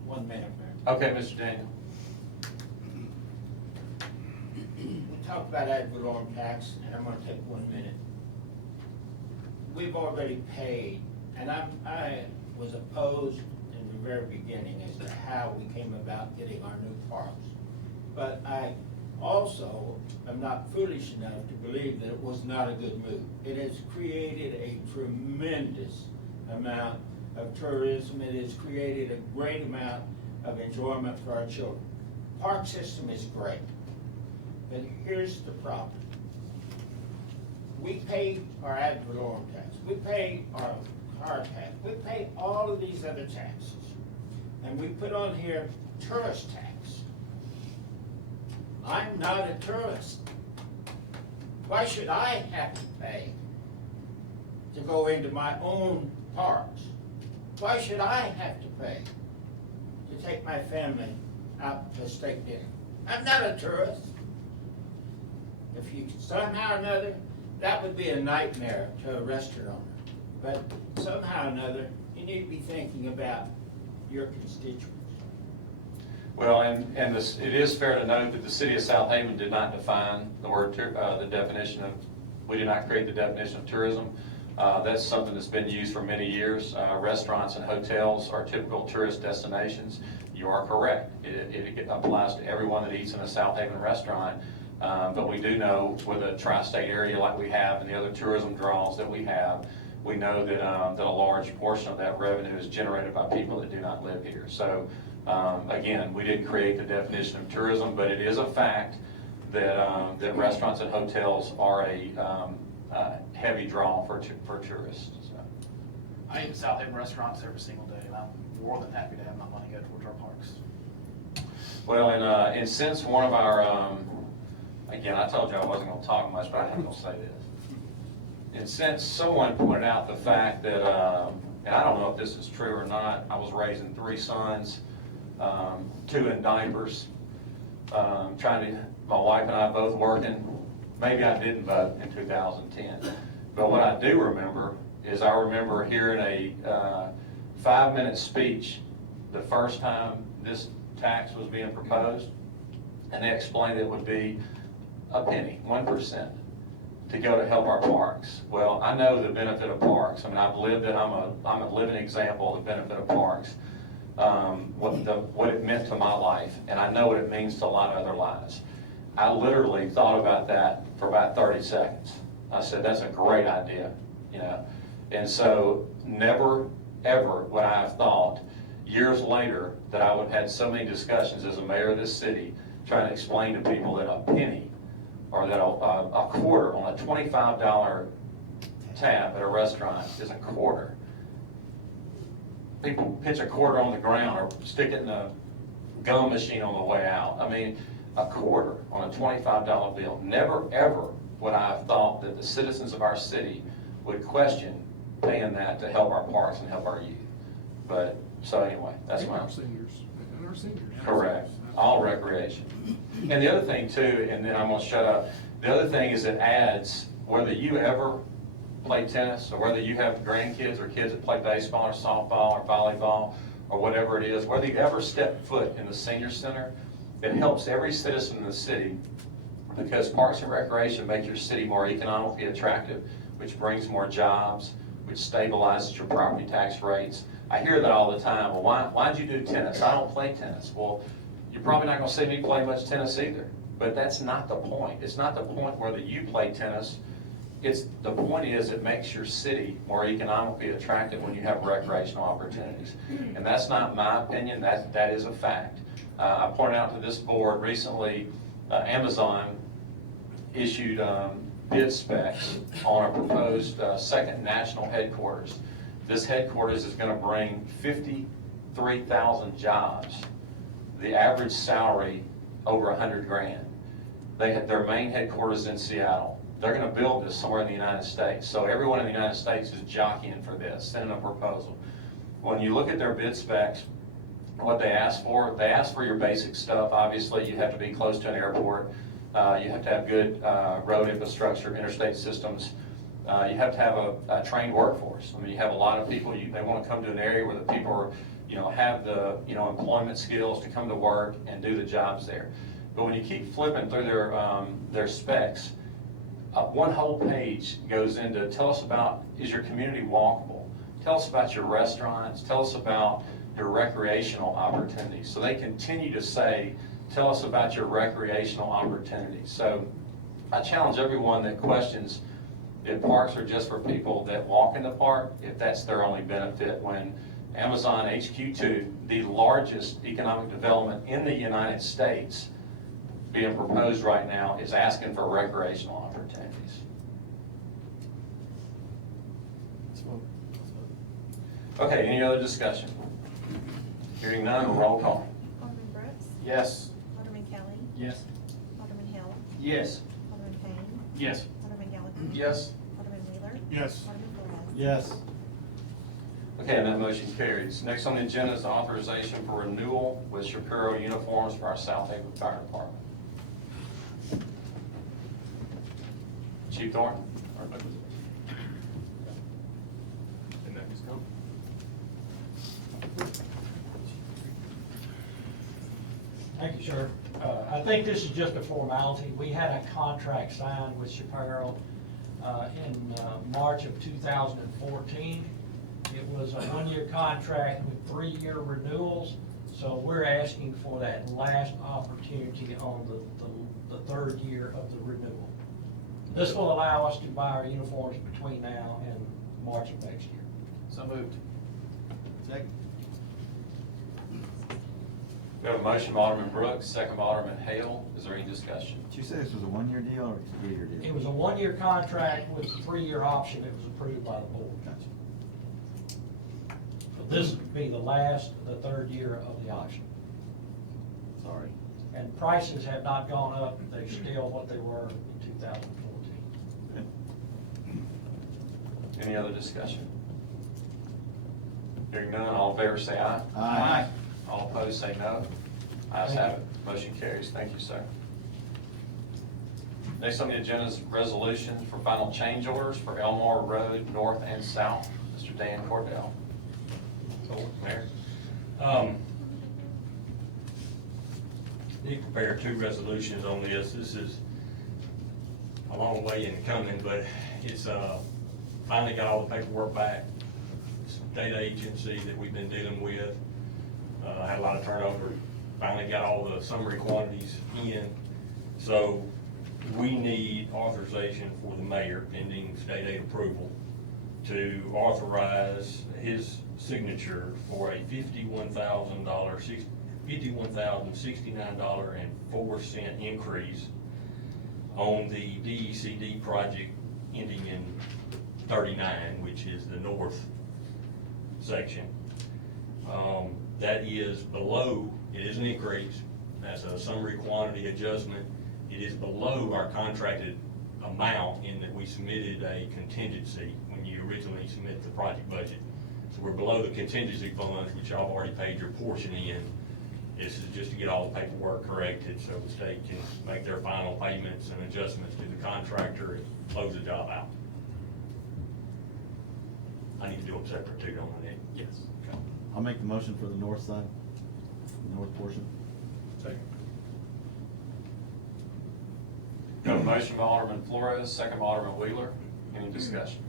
One minute, Mayor. Okay, Mr. Daniel. We talked about ad valorem tax, and I'm gonna take 1 minute. We've already paid, and I was opposed in the very beginning as to how we came about getting our new parks. But I also am not foolish enough to believe that it was not a good move. It has created a tremendous amount of tourism. It has created a great amount of enjoyment for our children. Park system is great, but here's the problem. We pay our ad valorem tax, we pay our car tax, we pay all of these other taxes, and we put on here tourist tax. I'm not a tourist. Why should I have to pay to go into my own parks? Why should I have to pay to take my family out to a steak dinner? I'm not a tourist. If you somehow or another, that would be a nightmare to a restaurant owner. But somehow or another, you need to be thinking about your constituents. Well, and this, it is fair to note that the city of South Haven did not define the word, the definition of, we did not create the definition of tourism. That's something that's been used for many years. Restaurants and hotels are typical tourist destinations. You are correct. It applies to everyone that eats in a South Haven restaurant. But we do know with a tri-state area like we have and the other tourism draws that we have, we know that, that a large portion of that revenue is generated by people that do not live here. So again, we didn't create the definition of tourism, but it is a fact that, that restaurants and hotels are a heavy draw for tourists. So. I eat in South Haven restaurants every single day, and I'm more than happy to have my money go towards our parks. Well, and since one of our, again, I told you I wasn't gonna talk much, but I'm gonna say this. And since someone pointed out the fact that, and I don't know if this is true or not, I was raising 3 sons, 2 in diapers, my wife and I both working. Maybe I didn't vote in 2010. But what I do remember is I remember hearing a 5-minute speech the first time this tax was being proposed, and they explained it would be a penny, 1%, to go to help our parks. Well, I know the benefit of parks. I mean, I've lived it. I'm a living example of the benefit of parks. What it meant to my life, and I know what it means to a lot of other lives. I literally thought about that for about 30 seconds. I said, that's a great idea, you know. And so never, ever would I have thought years later that I would have had so many discussions as a mayor of this city trying to explain to people that a penny or that a quarter on a $25 tab at a restaurant is a quarter. People pitch a quarter on the ground or stick it in a gum machine on the way out. I mean, a quarter on a $25 bill. Never, ever would I have thought that the citizens of our city would question paying that to help our parks and help our youth. But, so anyway, that's my. Our seniors, and our seniors. Correct. All recreation. And the other thing too, and then I'm gonna shut up, the other thing is it adds, whether you ever play tennis or whether you have grandkids or kids that play baseball or softball or volleyball or whatever it is, whether you ever step foot in the senior center, it helps every citizen in the city because Parks and Recreation makes your city more economically attractive, which brings more jobs, which stabilizes your property tax rates. I hear that all the time. Well, why'd you do tennis? I don't play tennis. Well, you're probably not gonna see me play much tennis either. But that's not the point. It's not the point whether you play tennis. The point is it makes your city more economically attractive when you have recreational opportunities. And that's not my opinion, that is a fact. I pointed out to this board recently, Amazon issued bid specs on a proposed second national headquarters. This headquarters is gonna bring 53,000 jobs. The average salary over 100 grand. They had their main headquarters in Seattle. They're gonna build this somewhere in the United States. So everyone in the United States is jockeying for this, sending a proposal. When you look at their bid specs, what they ask for your basic stuff. Obviously, you have to be close to an airport. You have to have good road infrastructure, interstate systems. You have to have a trained workforce. I mean, you have a lot of people, they want to come to an area where the people are, have the, employment skills to come to work and do the jobs there. But when you keep flipping through their specs, one whole page goes into, tell us about, is your community walkable? Tell us about your restaurants. Tell us about your recreational opportunities. So they continue to say, tell us about your recreational opportunities. So I challenge everyone that questions if parks are just for people that walk in the park, if that's their only benefit, when Amazon HQ2, the largest economic development in the United States being proposed right now, is asking for recreational opportunities. Okay, any other discussion? Hearing none, roll call. Alderman Brooks? Yes. Alderman Kelly? Yes. Alderman Hill? Yes. Alderman Payne? Yes. Alderman Gallagher? Yes. Alderman Wheeler? Yes. Alderman Flores? Yes. Okay, and that motion carries. Next on the agenda is authorization for renewal with Shapiro uniforms for our South Haven Fire Department. Chief Thornton? And that just go. Thank you, sir. I think this is just a formality. We had a contract signed with Shapiro in March of 2014. It was a one-year contract with 3-year renewals, so we're asking for that last opportunity on the third year of the renewal. This will allow us to buy our uniforms between now and March of next year. So moved. Second. We have a motion by Alderman Brooks, second by Alderman Hale. Is there any discussion? Did you say this was a 1-year deal or a 3-year deal? It was a one-year contract with a 3-year option. It was approved by the board. Gotcha. So this would be the third year of the option. Sorry. And prices have not gone up. They're still what they were in 2014. Any other discussion? Hearing none, all in favor say aye. Aye. All opposed say no. Ayes have it. Motion carries. Thank you, sir. Next on the agenda is resolution for final change orders for Elmore Road North and South. Mr. Dan Cordell. Mayor. Need to prepare 2 resolutions on this. This is a long way in coming, but it's finally got all the paperwork back. State agency that we've been dealing with had a lot of turnover. Finally got all the summary quantities in. So we need authorization for the mayor, pending state aid approval, to authorize his signature for a $51,069.04 increase on the DECD project ending in 39, which is the north section. That is below, it is an increase, that's a summary quantity adjustment. It is below our contracted amount in that we submitted a contingency when you originally submit the project budget. So we're below the contingency funds, which y'all have already paid your portion in. This is just to get all the paperwork corrected so the state can make their final payments and adjustments to the contractor and close the job out. I need to do them separate too, don't I, Nick? Yes. Okay. I'll make the motion for the north side, the north portion. Second. Got a motion by Alderman Flores, second by Alderman Wheeler. Any discussion?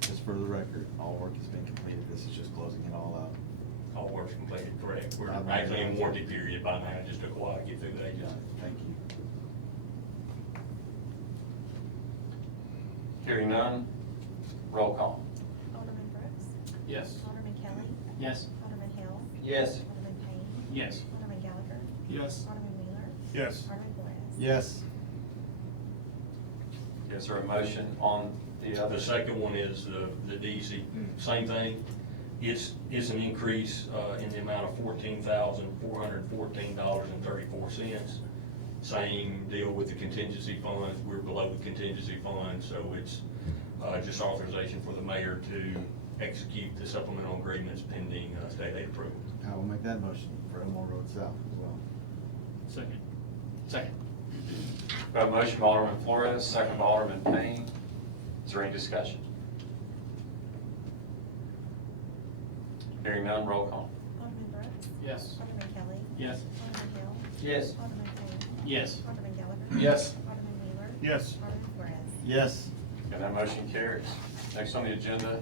Just for the record, all work has been completed. This is just closing it all out. All work's completed, correct. We're actually in warranty period by now, it just took a while to get through the agency. Thank you. Hearing none, roll call. Alderman Brooks? Yes. Alderman Kelly? Yes. Alderman Hill? Yes. Alderman Payne? Yes. Alderman Gallagher? Yes. Alderman Wheeler? Yes. Alderman Flores? Yes. Is there a motion on the other? The second one is the DEC, same thing. It's an increase in the amount of $14,414.34. Same deal with the contingency funds. We're below the contingency fund, so it's just authorization for the mayor to execute the supplemental agreements pending state aid approval. I will make that motion for Elmore Road South as well. Second. We have a motion by Alderman Flores, second by Alderman Payne. Is there any discussion? Hearing none, roll call. Alderman Brooks. Yes. Alderman Kelly. Yes. Alderman Hill. Yes. Alderman Payne. Yes. Alderman Gallagher. Yes. Alderman Wheeler. Yes. Alderman Flores. Yes. And that motion carries. Next on the agenda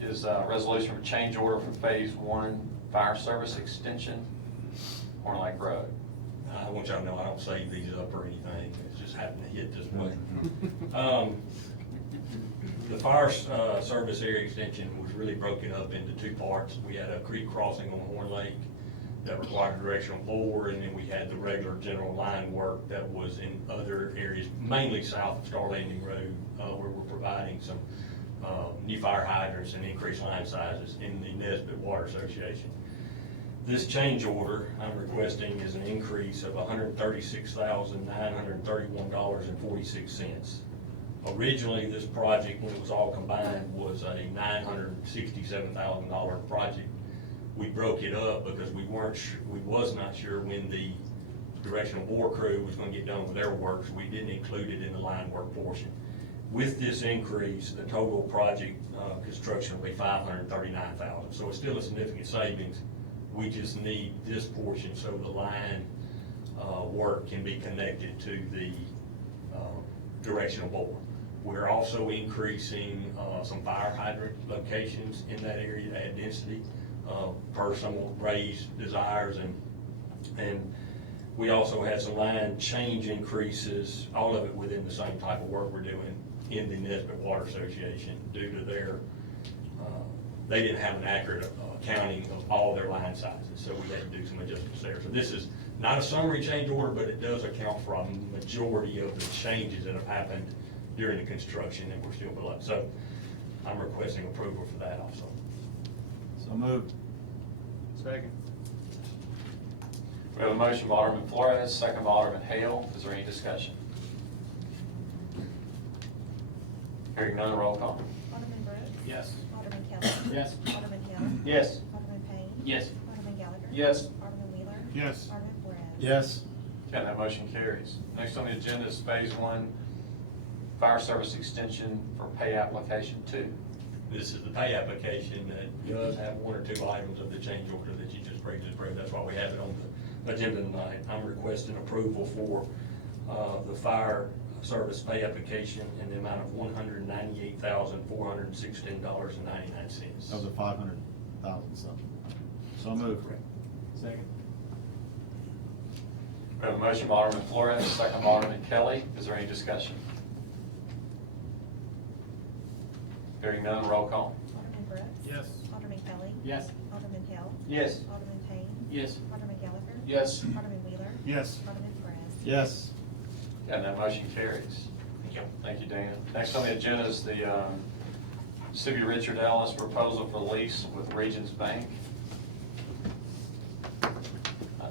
is a resolution for change order for Phase 1 Fire Service Extension, Horn Lake Road. I want y'all to know I don't save these up or anything. It just happened to hit this way. The fire service area extension was really broken up into two parts. We had a creek crossing on Horn Lake that required a directional bore, and then we had the regular general line work that was in other areas, mainly south of Star Landing Road, where we're providing some new fire hydrants and increased line sizes in the Nesbit Water Association. This change order I'm requesting is an increase of $136,931.46. Originally, this project, when it was all combined, was a $967,000 project. We broke it up because we was not sure when the directional bore crew was gonna get done with their work, so we didn't include it in the line work portion. With this increase, the total project construction will be $539,000, so it's still a significant savings. We just need this portion so the line work can be connected to the directional bore. We're also increasing some fire hydrant locations in that area to add density per some of Ray's desires, and we also had some line change increases, all of it within the same type of work we're doing in the Nesbit Water Association due to their, they didn't have an accurate counting of all their line sizes, so we had to do some adjustments there. So this is not a summary change order, but it does account for a majority of the changes that have happened during the construction and we're still below. So I'm requesting approval for that also. So moved. Second. We have a motion by Alderman Flores, second by Alderman Hale. Is there any discussion? Hearing none, roll call. Alderman Brooks. Yes. Alderman Kelly. Yes. Alderman Hill. Yes. Alderman Payne. Yes. Alderman Gallagher. Yes. Alderman Wheeler. Yes. Alderman Flores. Yes. Okay, that motion carries. Next on the agenda is Phase 1 Fire Service Extension for Pay Application 2. This is the pay application that does have one or two items of the change order that you just previously approved. That's why we have it on the agenda tonight. I'm requesting approval for the fire service pay application in the amount of $198,416.99. Of the 500,000 something. So moved. Second. We have a motion by Alderman Flores, second by Alderman Kelly. Is there any discussion? Hearing none, roll call. Alderman Brooks. Yes. Alderman Kelly. Yes. Alderman Hill. Yes. Alderman Payne. Yes. Alderman Gallagher. Yes. Alderman Wheeler. Yes. Alderman Flores. Yes. And that motion carries. Thank you. Thank you, Dan. Next on the agenda is the City of Richard Ellis proposal for lease with Regions Bank.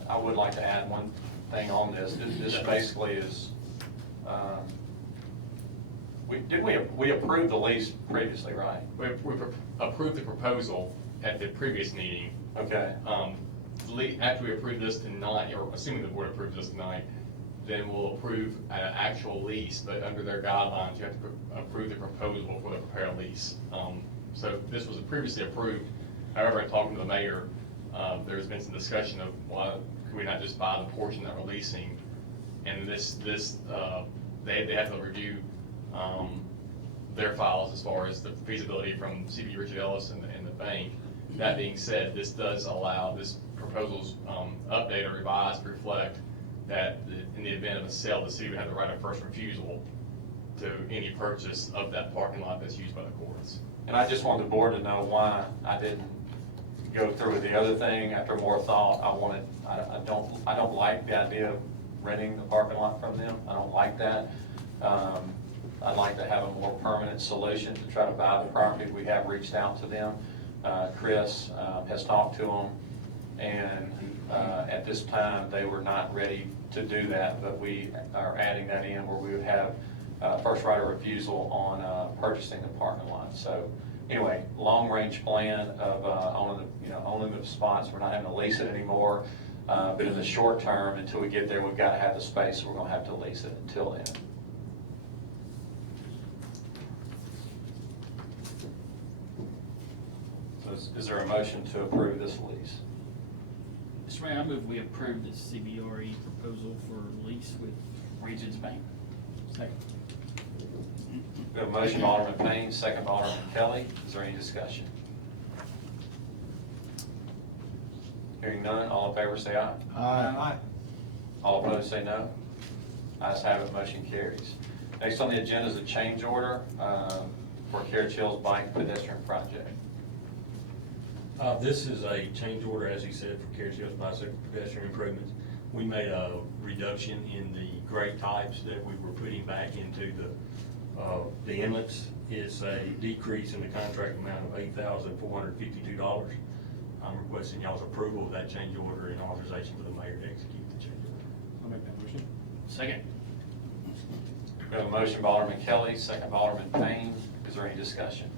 I would like to add one thing on this. This basically is, we approved the lease previously, right? We approved the proposal at the previous meeting. Okay. After we approve this tonight, or assuming the board approves this tonight, then we'll approve an actual lease, but under their guidelines, you have to approve the proposal for the prepared lease. So this was previously approved. However, in talking to the mayor, there's been some discussion of why could we not just buy the portion that we're leasing? And they have to review their files as far as the feasibility from CB Richard Ellis and the bank. That being said, this does allow, this proposal's update or revised to reflect that in the event of a sale, the city would have the right of first refusal to any purchase of that parking lot that's used by the courts. And I just want the board to know why I didn't go through with the other thing after more thought. I don't like the idea of renting the parking lot from them. I don't like that. I'd like to have a more permanent solution to try to buy the property. We have reached out to them. Chris has talked to them, and at this time, they were not ready to do that, but we are adding that in where we would have first right of refusal on purchasing the parking lot. So anyway, long-range plan of owning the spots. We're not having to lease it anymore, but in the short term, until we get there, we've got to have the space, so we're going to have to lease it until then. So is there a motion to approve this lease? Mr. Mayor, I move we approve the CBRE proposal for lease with Regions Bank. Second. We have a motion by Alderman Payne, second by Alderman Kelly. Is there any discussion? Hearing none, all in favor say aye. Aye. All opposed say no. Ayes have it, motion carries. Next on the agenda is a change order for Carriage Hills Bike Pedestrian Project. This is a change order, as he said, for Carriage Hills bicycle pedestrian improvements. We made a reduction in the grade types that we were putting back into the inlets. Is a decrease in the contract amount of $8,452. I'm requesting y'all's approval of that change order and authorization for the mayor to execute the change order. I'll make that motion. Second. We have a motion by Alderman Kelly, second by Alderman Payne. Is there any discussion?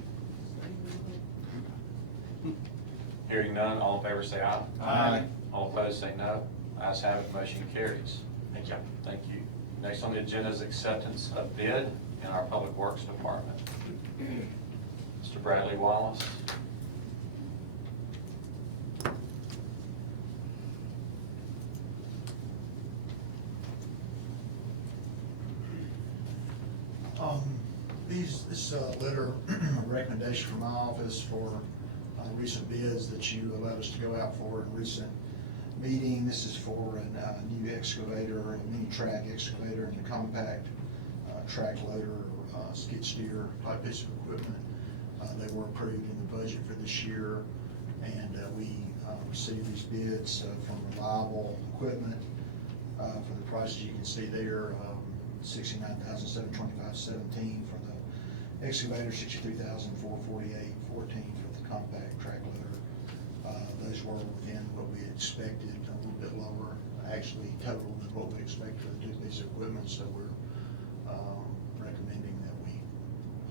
Hearing none, all in favor say aye. Aye. All opposed say no. Ayes have it, motion carries. Thank you. Thank you. Next on the agenda is acceptance of bid in our Public Works Department. Mr. Bradley Wallace. This letter of recommendation from my office for recent bids that you allowed us to go out for in recent meeting. This is for a new excavator, a mini track excavator, and a compact track loader, skid steer type piece of equipment. They were approved in the budget for this year, and we received these bids from Reliable Equipment for the prices you can see there. $69,725.17 for the excavator, $63,448.14 for the compact track loader. Those were within what we expected, a little bit lower, actually total than what we expected for the two pieces of equipment. So we're recommending that we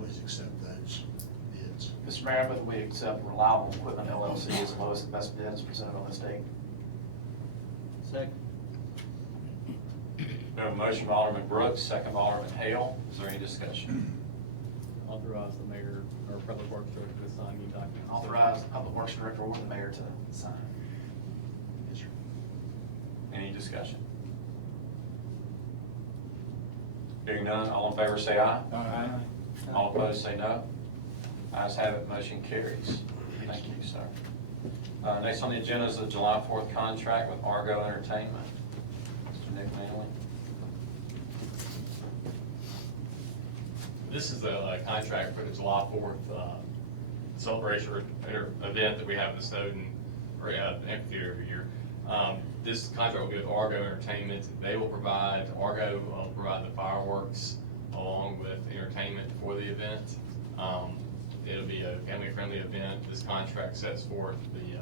please accept those bids. Mr. Mayor, I move we accept Reliable Equipment LLC as the lowest and best bids presented on this date. Second. We have a motion by Alderman Brooks, second by Alderman Hale. Is there any discussion? Authorize the mayor or public works director to sign the document. Authorize the Public Works Director or the mayor to sign. Yes, sir. Any discussion? Hearing none, all in favor say aye. Aye. All opposed say no. Ayes have it, motion carries. Thank you, sir. Next on the agenda is the July 4th contract with Argo Entertainment. Mr. Nick Manley. This is the contract for the July 4th celebration or event that we have in the Snowden amphitheater every year. This contract will be with Argo Entertainment. They will provide, Argo will provide the fireworks along with entertainment for the event. It'll be a family-friendly event. This contract sets forth the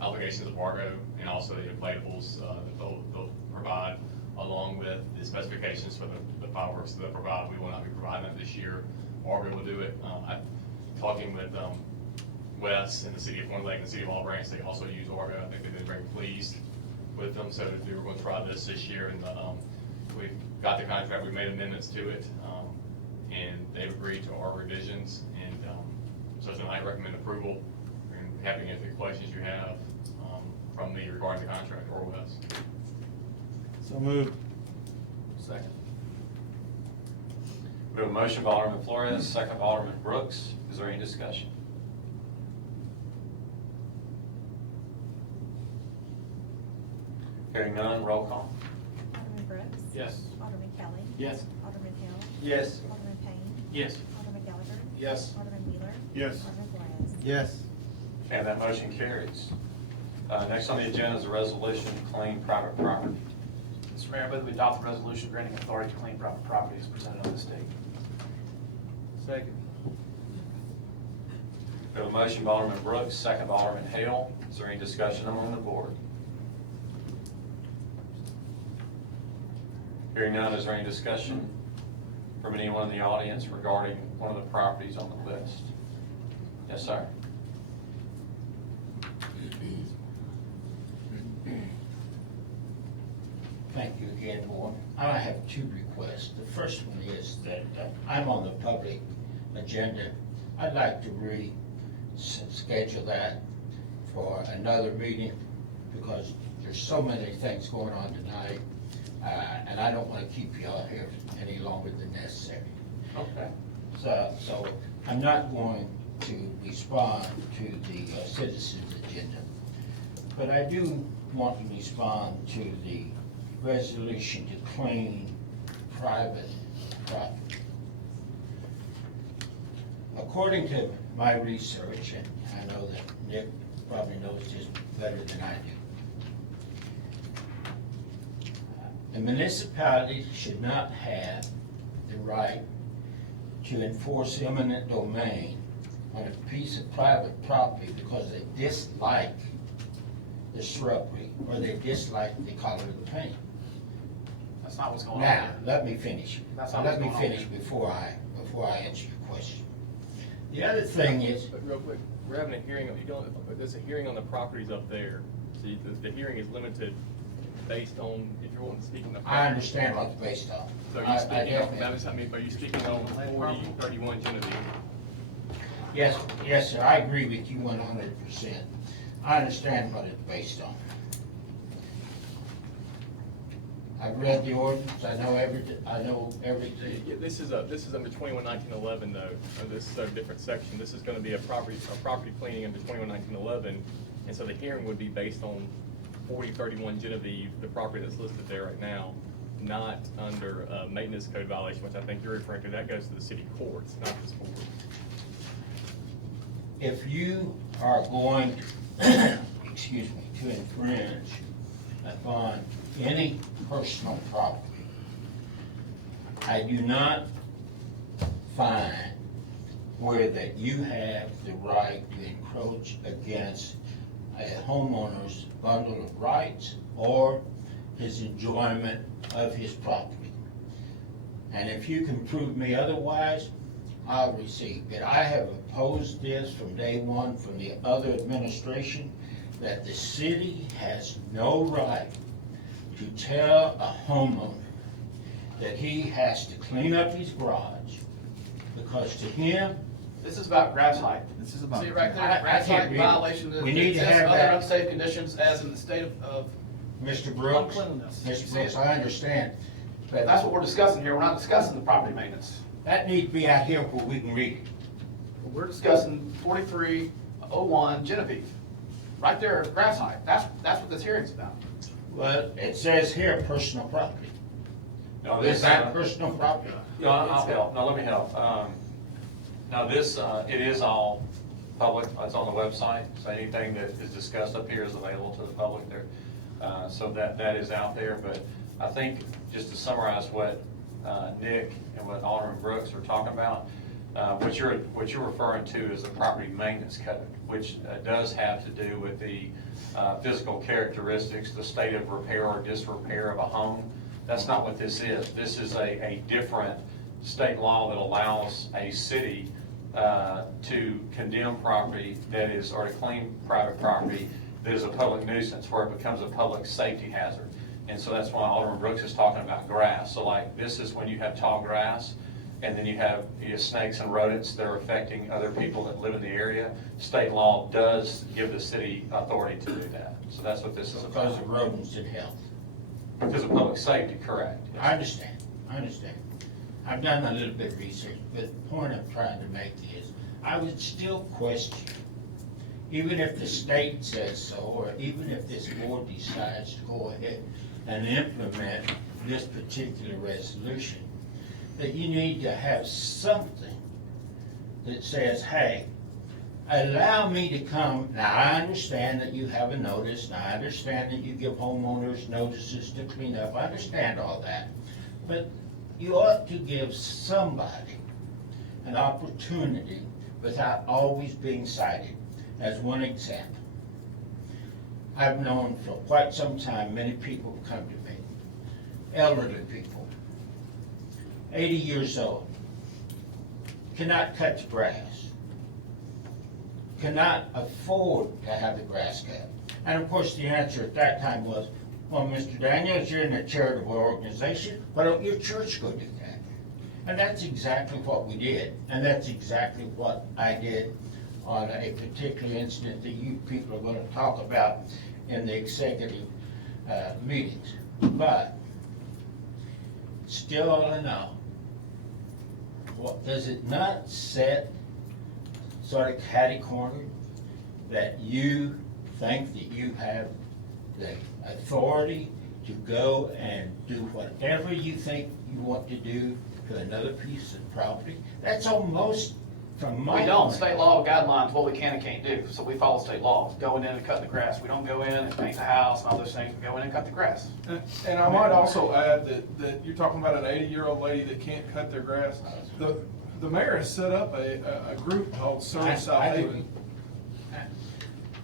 obligations of Argo and also the inflatables that they'll provide, along with the specifications for the fireworks that they'll provide. We will not be providing that this year. Argo will do it. I'm talking with Wes in the city of Horn Lake and the city of Olive Branch. They also use Argo. I think they've been very pleased with them. So we were going to try this year, and we've got the contract. We made amendments to it, and they've agreed to our revisions. And so tonight, I recommend approval. And happy to answer any questions you have from me regarding the contract or Wes. So moved. Second. We have a motion by Alderman Flores, second by Alderman Brooks. Is there any discussion? Hearing none, roll call. Alderman Brooks. Yes. Alderman Kelly. Yes. Alderman Hill. Yes. Alderman Payne. Yes. Alderman Gallagher. Yes. Alderman Wheeler. Yes. Alderman Flores. Yes. And that motion carries. Next on the agenda is a resolution to claim private property. Mr. Mr. Mayor, I move that we adopt the resolution granting authority to clean private property as presented on this date. Second. We have a motion by Alderman Brooks, second by Alderman Hale. Is there any discussion among the board? Hearing none, is there any discussion from anyone in the audience regarding one of the properties on the list? Yes, sir. Thank you again, Board. I have two requests. The first one is that I'm on the public agenda. I'd like to schedule that for another meeting because there's so many things going on tonight, and I don't want to keep you all here any longer than necessary. Okay. So I'm not going to respond to the citizens' agenda, but I do want to respond to the resolution to clean private property. According to my research, and I know that Nick probably knows this better than I do, a municipality should not have the right to enforce eminent domain on a piece of private property because they dislike the shrubbery or they dislike the color of the paint. That's not what's going on Now, here. let me finish. That's not Let what's me going on finish here. before I answer your question. The other thing is, But real quick, we're having a hearing, there's a hearing on the properties up there. So the hearing is limited based on, if you're wanting to speak on the. I understand what it's based on. So I you speaking on, definitely- that is, I mean, are you speaking on 4031 Genevieve? Yes, sir, I agree with you 100%. I understand what it's based on. I've read the ordinance, I know everything. Yeah, this is under 21-1911 though, this is a different section. This is gonna be a property cleaning under 21-1911, and so the hearing would be based on 4031 Genevieve, the property that's listed there right now, not under maintenance code violation, which I think you're referring to. That goes to the city courts, not this board. If you are going, excuse me, to infringe upon any personal property, I do not find where that you have the right to encroach against a homeowner's bundle of rights or his enjoyment of his property. And if you can prove me otherwise, I'll recede. But I have opposed this from day one from the other administration, that the city has no right to tell a homeowner that he has to clean up his garage, because to him, This is about grass height. This is about. See right there, I grass can't height read it. violation. We need to It says have other that. unsafe conditions as in the state of Mr. Brooks, uncleanliness. You Mr. see Brooks, it? I understand, but That's what we're discussing here. We're not discussing the property maintenance. that needs to be out here where we can read it. We're discussing 4301 Genevieve. Right there, grass height. That's what this hearing's about. Well, it says here, personal property. No, Is that personal property? No, I'll help. No, let me help. Now, this, it is all public. It's on the website. So anything that is discussed up here is available to the public there. So that is out there. But I think, just to summarize what Nick and what Alderman Brooks are talking about, what you're referring to is the property maintenance code, which does have to do with the physical characteristics, the state of repair or disrepair of a home. That's not what this is. This is a different state law that allows a city to condemn property that is, or to clean private property that is a public nuisance, where it becomes a public safety hazard. And so that's why Alderman Brooks is talking about grass. So like, this is when you have tall grass, and then you have snakes and rodents that are affecting other people that live in the area. State law does give the city authority to do that. So that's what this is about. Because of rodents and health. Because of public safety, correct. I understand. I've done a little bit of research, but the point I'm trying to make is, I would still question, even if the state says so, or even if this board decides to go ahead and implement this particular resolution, that you need to have something that says, hey, allow me to come, now I understand that you have a notice, and I understand that you give homeowners notices to clean up, I understand all that. But you ought to give somebody an opportunity without always being cited. As one example, I've known for quite some time, many people come to me, elderly people, 80 years old, cannot cut the grass, cannot afford to have the grass cut. And of course, the answer at that time was, well, Mr. Daniels, you're in a charitable organization, why don't your church go do that? And that's exactly what we did, and that's exactly what I did on a particular incident that you people are going to talk about in the executive meetings. But still all in all, what, does it not set sort of catty-corner that you think that you have the authority to go and do whatever you think you want to do to another piece of property? That's almost, from my We don't. point- State law guidelines, what we can and can't do, so we follow state law. Going in and cutting the grass. We don't go in and paint the house and all those things. We go in and cut the grass. And I might also add that you're talking about an 80-year-old lady that can't cut their grass. The mayor has set up a group called Serve South Haven.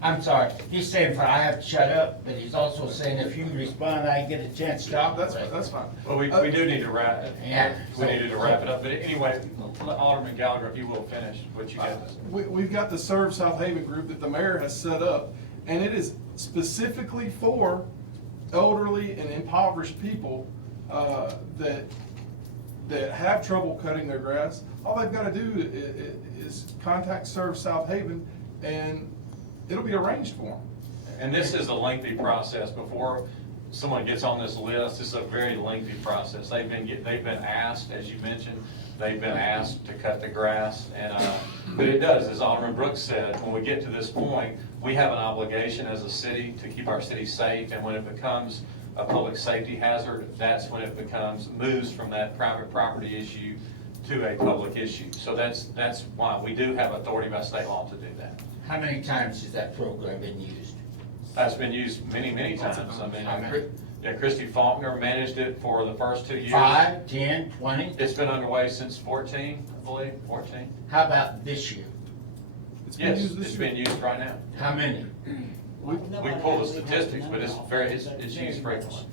I'm sorry, he's saying I have to shut up, but he's also saying if you respond, I get a chance to talk. That's fine. Well, we do need to wrap, Yeah. we needed to wrap it up, but anyway, Alderman Gallagher, if you will finish what you had. We've got the Serve South Haven group that the mayor has set up, and it is specifically for elderly and impoverished people that have trouble cutting their grass. All they've got to do is contact Serve South Haven, and it'll be arranged for them. And this is a lengthy process. Before someone gets on this list, this is a very lengthy process. They've been asked, as you mentioned, they've been asked to cut the grass, and but it does, as Alderman Brooks said, when we get to this point, we have an obligation as a city to keep our city safe, and when it becomes a public safety hazard, that's when it moves from that private property issue to a public issue. So that's why we do have authority by state law to do that. How many times has that program been used? That's been used many, many times. I mean, Christy Faulkner managed it for the first 2 years. 5, 10, 20? It's been underway since 14, I believe, 14. How about this year? Yes, it's being used right now. How many? We pull the statistics, but it's used frequently.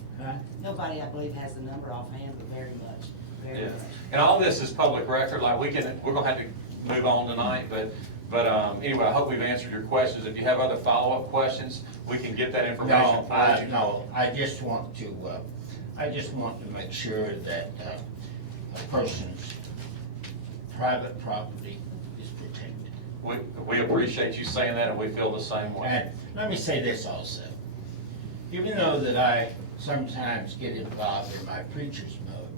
Nobody, I believe, has the number offhand, but very much, very Yeah. much. And all this is public record, like we're gonna have to move on tonight, but anyway, I hope we've answered your questions. If you have other follow-up questions, we can get that information for you. No, I just want to make sure that a person's private property is protected. We appreciate you saying that, and we feel the same way. And let me say this also. Even though that I sometimes get involved in my preacher's mode,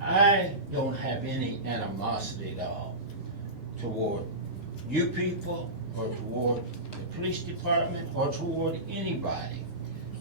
I don't have any animosity at all toward you people, or toward the police department, or toward anybody.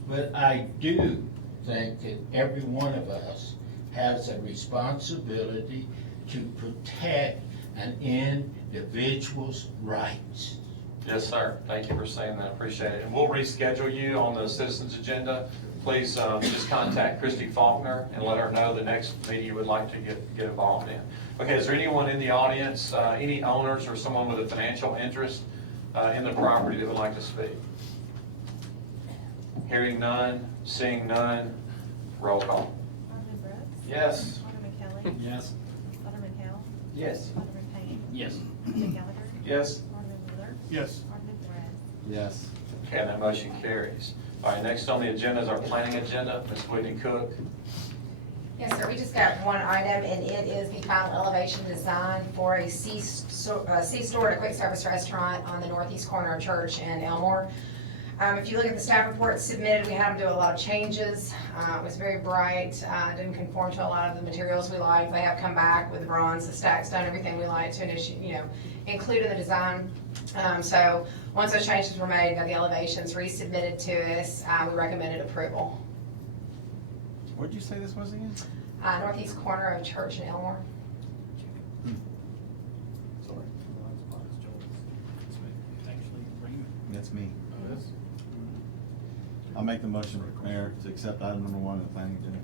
But I do think that every one of us has a responsibility to protect an individual's rights. Yes, sir. Thank you for saying that. Appreciate it. And we'll reschedule you on the citizens agenda. Please just contact Christy Faulkner and let her know the next meeting you would like to get involved in. Okay, is there anyone in the audience, any owners or someone with a financial interest in the property that would like to speak? Hearing none, seeing none, roll call. Alderman Brooks? Yes. Alderman Kelly? Yes. Alderman Hale? Yes. Alderman Payne? Yes. Alderman Gallagher? Yes. Alderman Wheeler? Yes. Alderman Flores? Yes. Okay, that motion carries. All right, next on the agenda is our planning agenda. Ms. Whitney Cook. Yes, sir, we just got one item, and it is the final elevation design for a C-store and a quick service restaurant on the northeast corner of Church and Elmore. If you look at the staff report submitted, we had them do a lot of changes. It was very bright, didn't conform to a lot of the materials we like. They have come back with the bronze, the stack stone, everything we like to include in the design. So once those changes were made, got the elevations resubmitted to us, we recommended approval. Where'd you say this was again? Northeast corner of Church and Elmore. That's me. I'll make the motion, Mayor, to accept item number 1 on the planning agenda.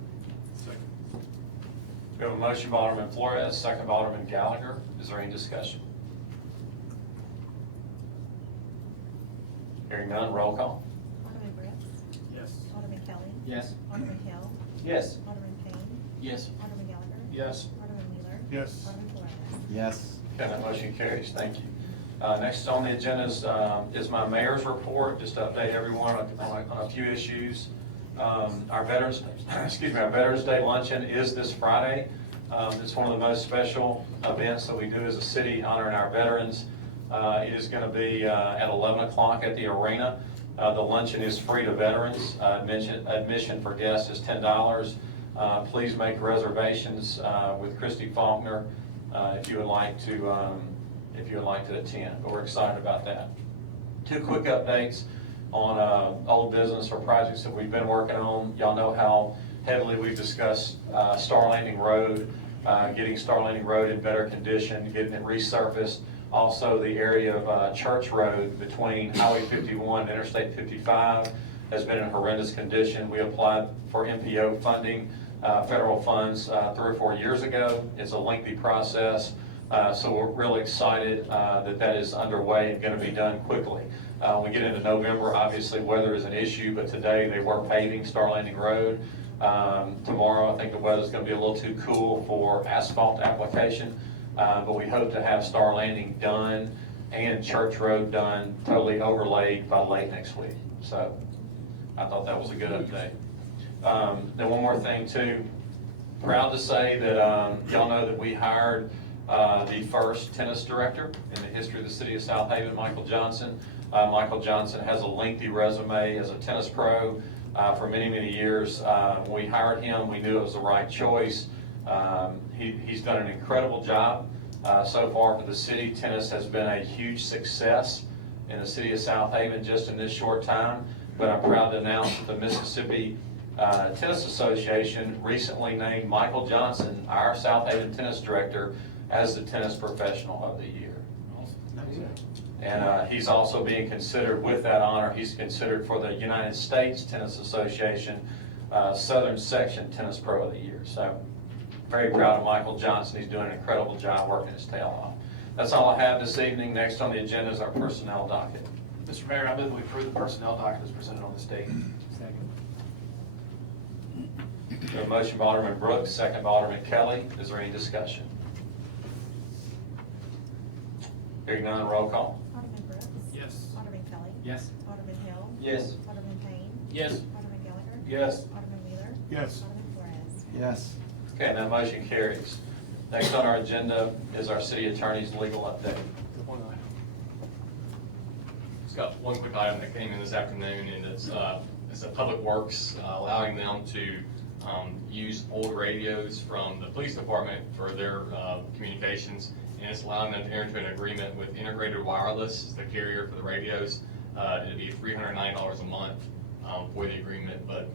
We have a motion by Alderman Flores, second by Alderman Gallagher. Is there any discussion? Hearing none, roll call. Alderman Brooks. Yes. Alderman Kelly. Yes. Alderman Hill. Yes. Alderman Payne. Yes. Alderman Gallagher. Yes. Alderman Wheeler. Yes. Alderman Flores. Yes. Okay, that motion carries. Thank you. Next on the agenda is my mayor's report, just to update everyone on a few issues. Our Veterans, our Veterans Day luncheon is this Friday. It's one of the most special events that we do as a city honoring our veterans. It is going to be at 11 o'clock at the arena. The luncheon is free to veterans. Admission for guests is $10. Please make reservations with Christy Faulkner if you would like to attend. But we're excited about that. 2 quick updates on old business or projects that we've been working on. Y'all know how heavily we've discussed Star Landing Road, getting Star Landing Road in better condition, getting it resurfaced. Also, the area of Church Road between Highway 51 and Interstate 55 has been in horrendous condition. We applied for MPO funding, federal funds 3 or 4 years ago. It's a lengthy process, so we're really excited that is underway and going to be done quickly. When we get into November, obviously weather is an issue, but today they were paving Star Landing Road. Tomorrow, I think the weather's going to be a little too cool for asphalt application. But we hope to have Star Landing done and Church Road done, totally overlaid by late next week. So I thought that was a good update. Then one more thing too, proud to say that y'all know that we hired the first tennis director in the history of the city of South Haven, Michael Johnson. Michael Johnson has a lengthy resume as a tennis pro for many, many years. When we hired him, we knew it was the right choice. He's done an incredible job so far for the city. Tennis has been a huge success in the city of South Haven just in this short time. But I'm proud to announce that the Mississippi Tennis Association recently named Michael Johnson, our South Haven tennis director, as the tennis professional of the year. And he's also being considered with that honor. He's considered for the United States Tennis Association Southern Section Tennis Pro of the Year. So very proud of Michael Johnson. He's doing an incredible job working his tail off. That's all I have this evening. Next on the agenda is our personnel docket. Mr. Mayor, I move that we approve the personnel docket as presented on this date. Second. We have a motion by Alderman Brooks, second by Alderman Kelly. Is there any discussion? Hearing none, roll call. Alderman Brooks. Yes. Alderman Kelly. Yes. Alderman Hill. Yes. Alderman Payne. Yes. Alderman Gallagher. Yes. Alderman Wheeler. Yes. Alderman Flores. Yes. Okay, and that motion carries. Next on our agenda is our city attorney's legal update. Just got one quick item that came in this afternoon, and it's a Public Works allowing them to use old radios from the police department for their communications, and it's allowing them to enter into an agreement with Integrated Wireless, the carrier for the radios. It'd be $309 a month for the agreement, but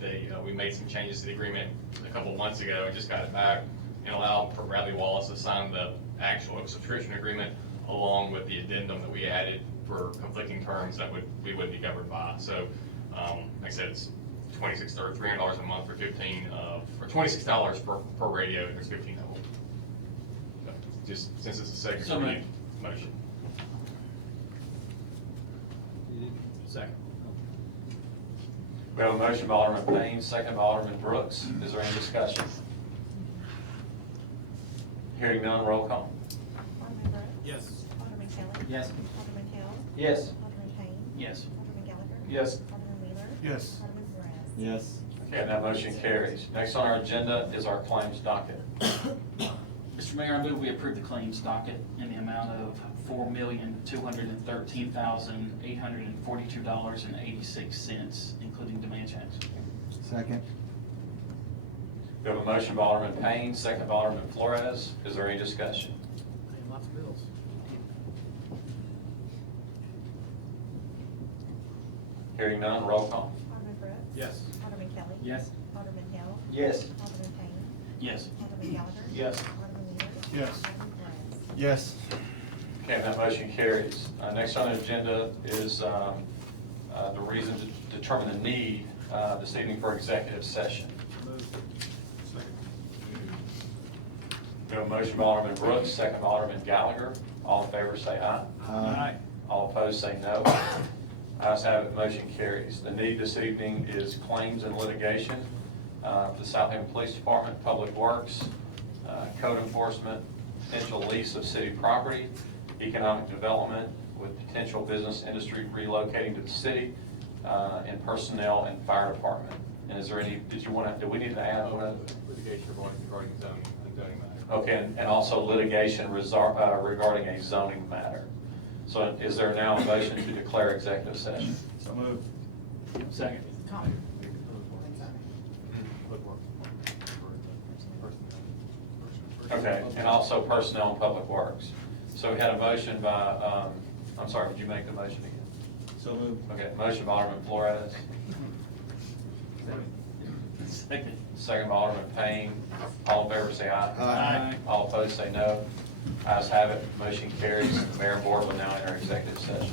we made some changes to the agreement a couple months ago and just got it back, and allowed for Bradley Wallace to sign the actual subscription agreement along with the addendum that we added for conflicting terms that we would be covered by. So, like I said, it's $300 a month for 15, or $26 per radio, and there's 15 of them. So, just since it's a second So reading motion. Second. We have a motion by Alderman Payne, second by Alderman Brooks. Is there any discussion? Hearing none, roll call. Alderman Brooks. Yes. Alderman Kelly. Yes. Alderman Hill. Yes. Alderman Payne. Yes. Alderman Gallagher. Yes. Alderman Wheeler. Yes. Alderman Flores. Yes. Okay, and that motion carries. Next on our agenda is our claims docket. Mr. Mayor, I move we approve the claims docket in the amount of $4,213,842.86, including demand checks. Second. We have a motion by Alderman Payne, second by Alderman Flores. Is there any discussion? Paying lots of bills. Hearing none, roll call. Alderman Brooks. Yes. Alderman Kelly. Yes. Alderman Hill. Yes. Alderman Payne. Yes. Alderman Gallagher. Yes. Alderman Wheeler. Yes. Alderman Flores. Yes. Okay, and that motion carries. Next on the agenda is the reason to determine the need this evening for executive session. We have a motion by Alderman Brooks, second by Alderman Gallagher. All in favor say aye. Aye. All opposed say no. Ayes have it, motion carries. The need this evening is claims and litigation for the Southaven Police Department, Public Works, Code Enforcement, potential lease of city property, economic development with potential business industry relocating to the city, and personnel and fire department. And is there any, do we need to add one of? Litigation regarding zoning matter. Okay, and also litigation regarding a zoning matter. So is there now a motion to declare executive session? So moved. Second. Okay, and also personnel and public works. So we had a motion by, I'm sorry, would you make the motion again? So moved. Okay, motion by Alderman Flores, Second. second by Alderman Payne. All in favor say aye. Aye. All opposed say no. Ayes have it, motion carries. The mayor and board will now enter executive session.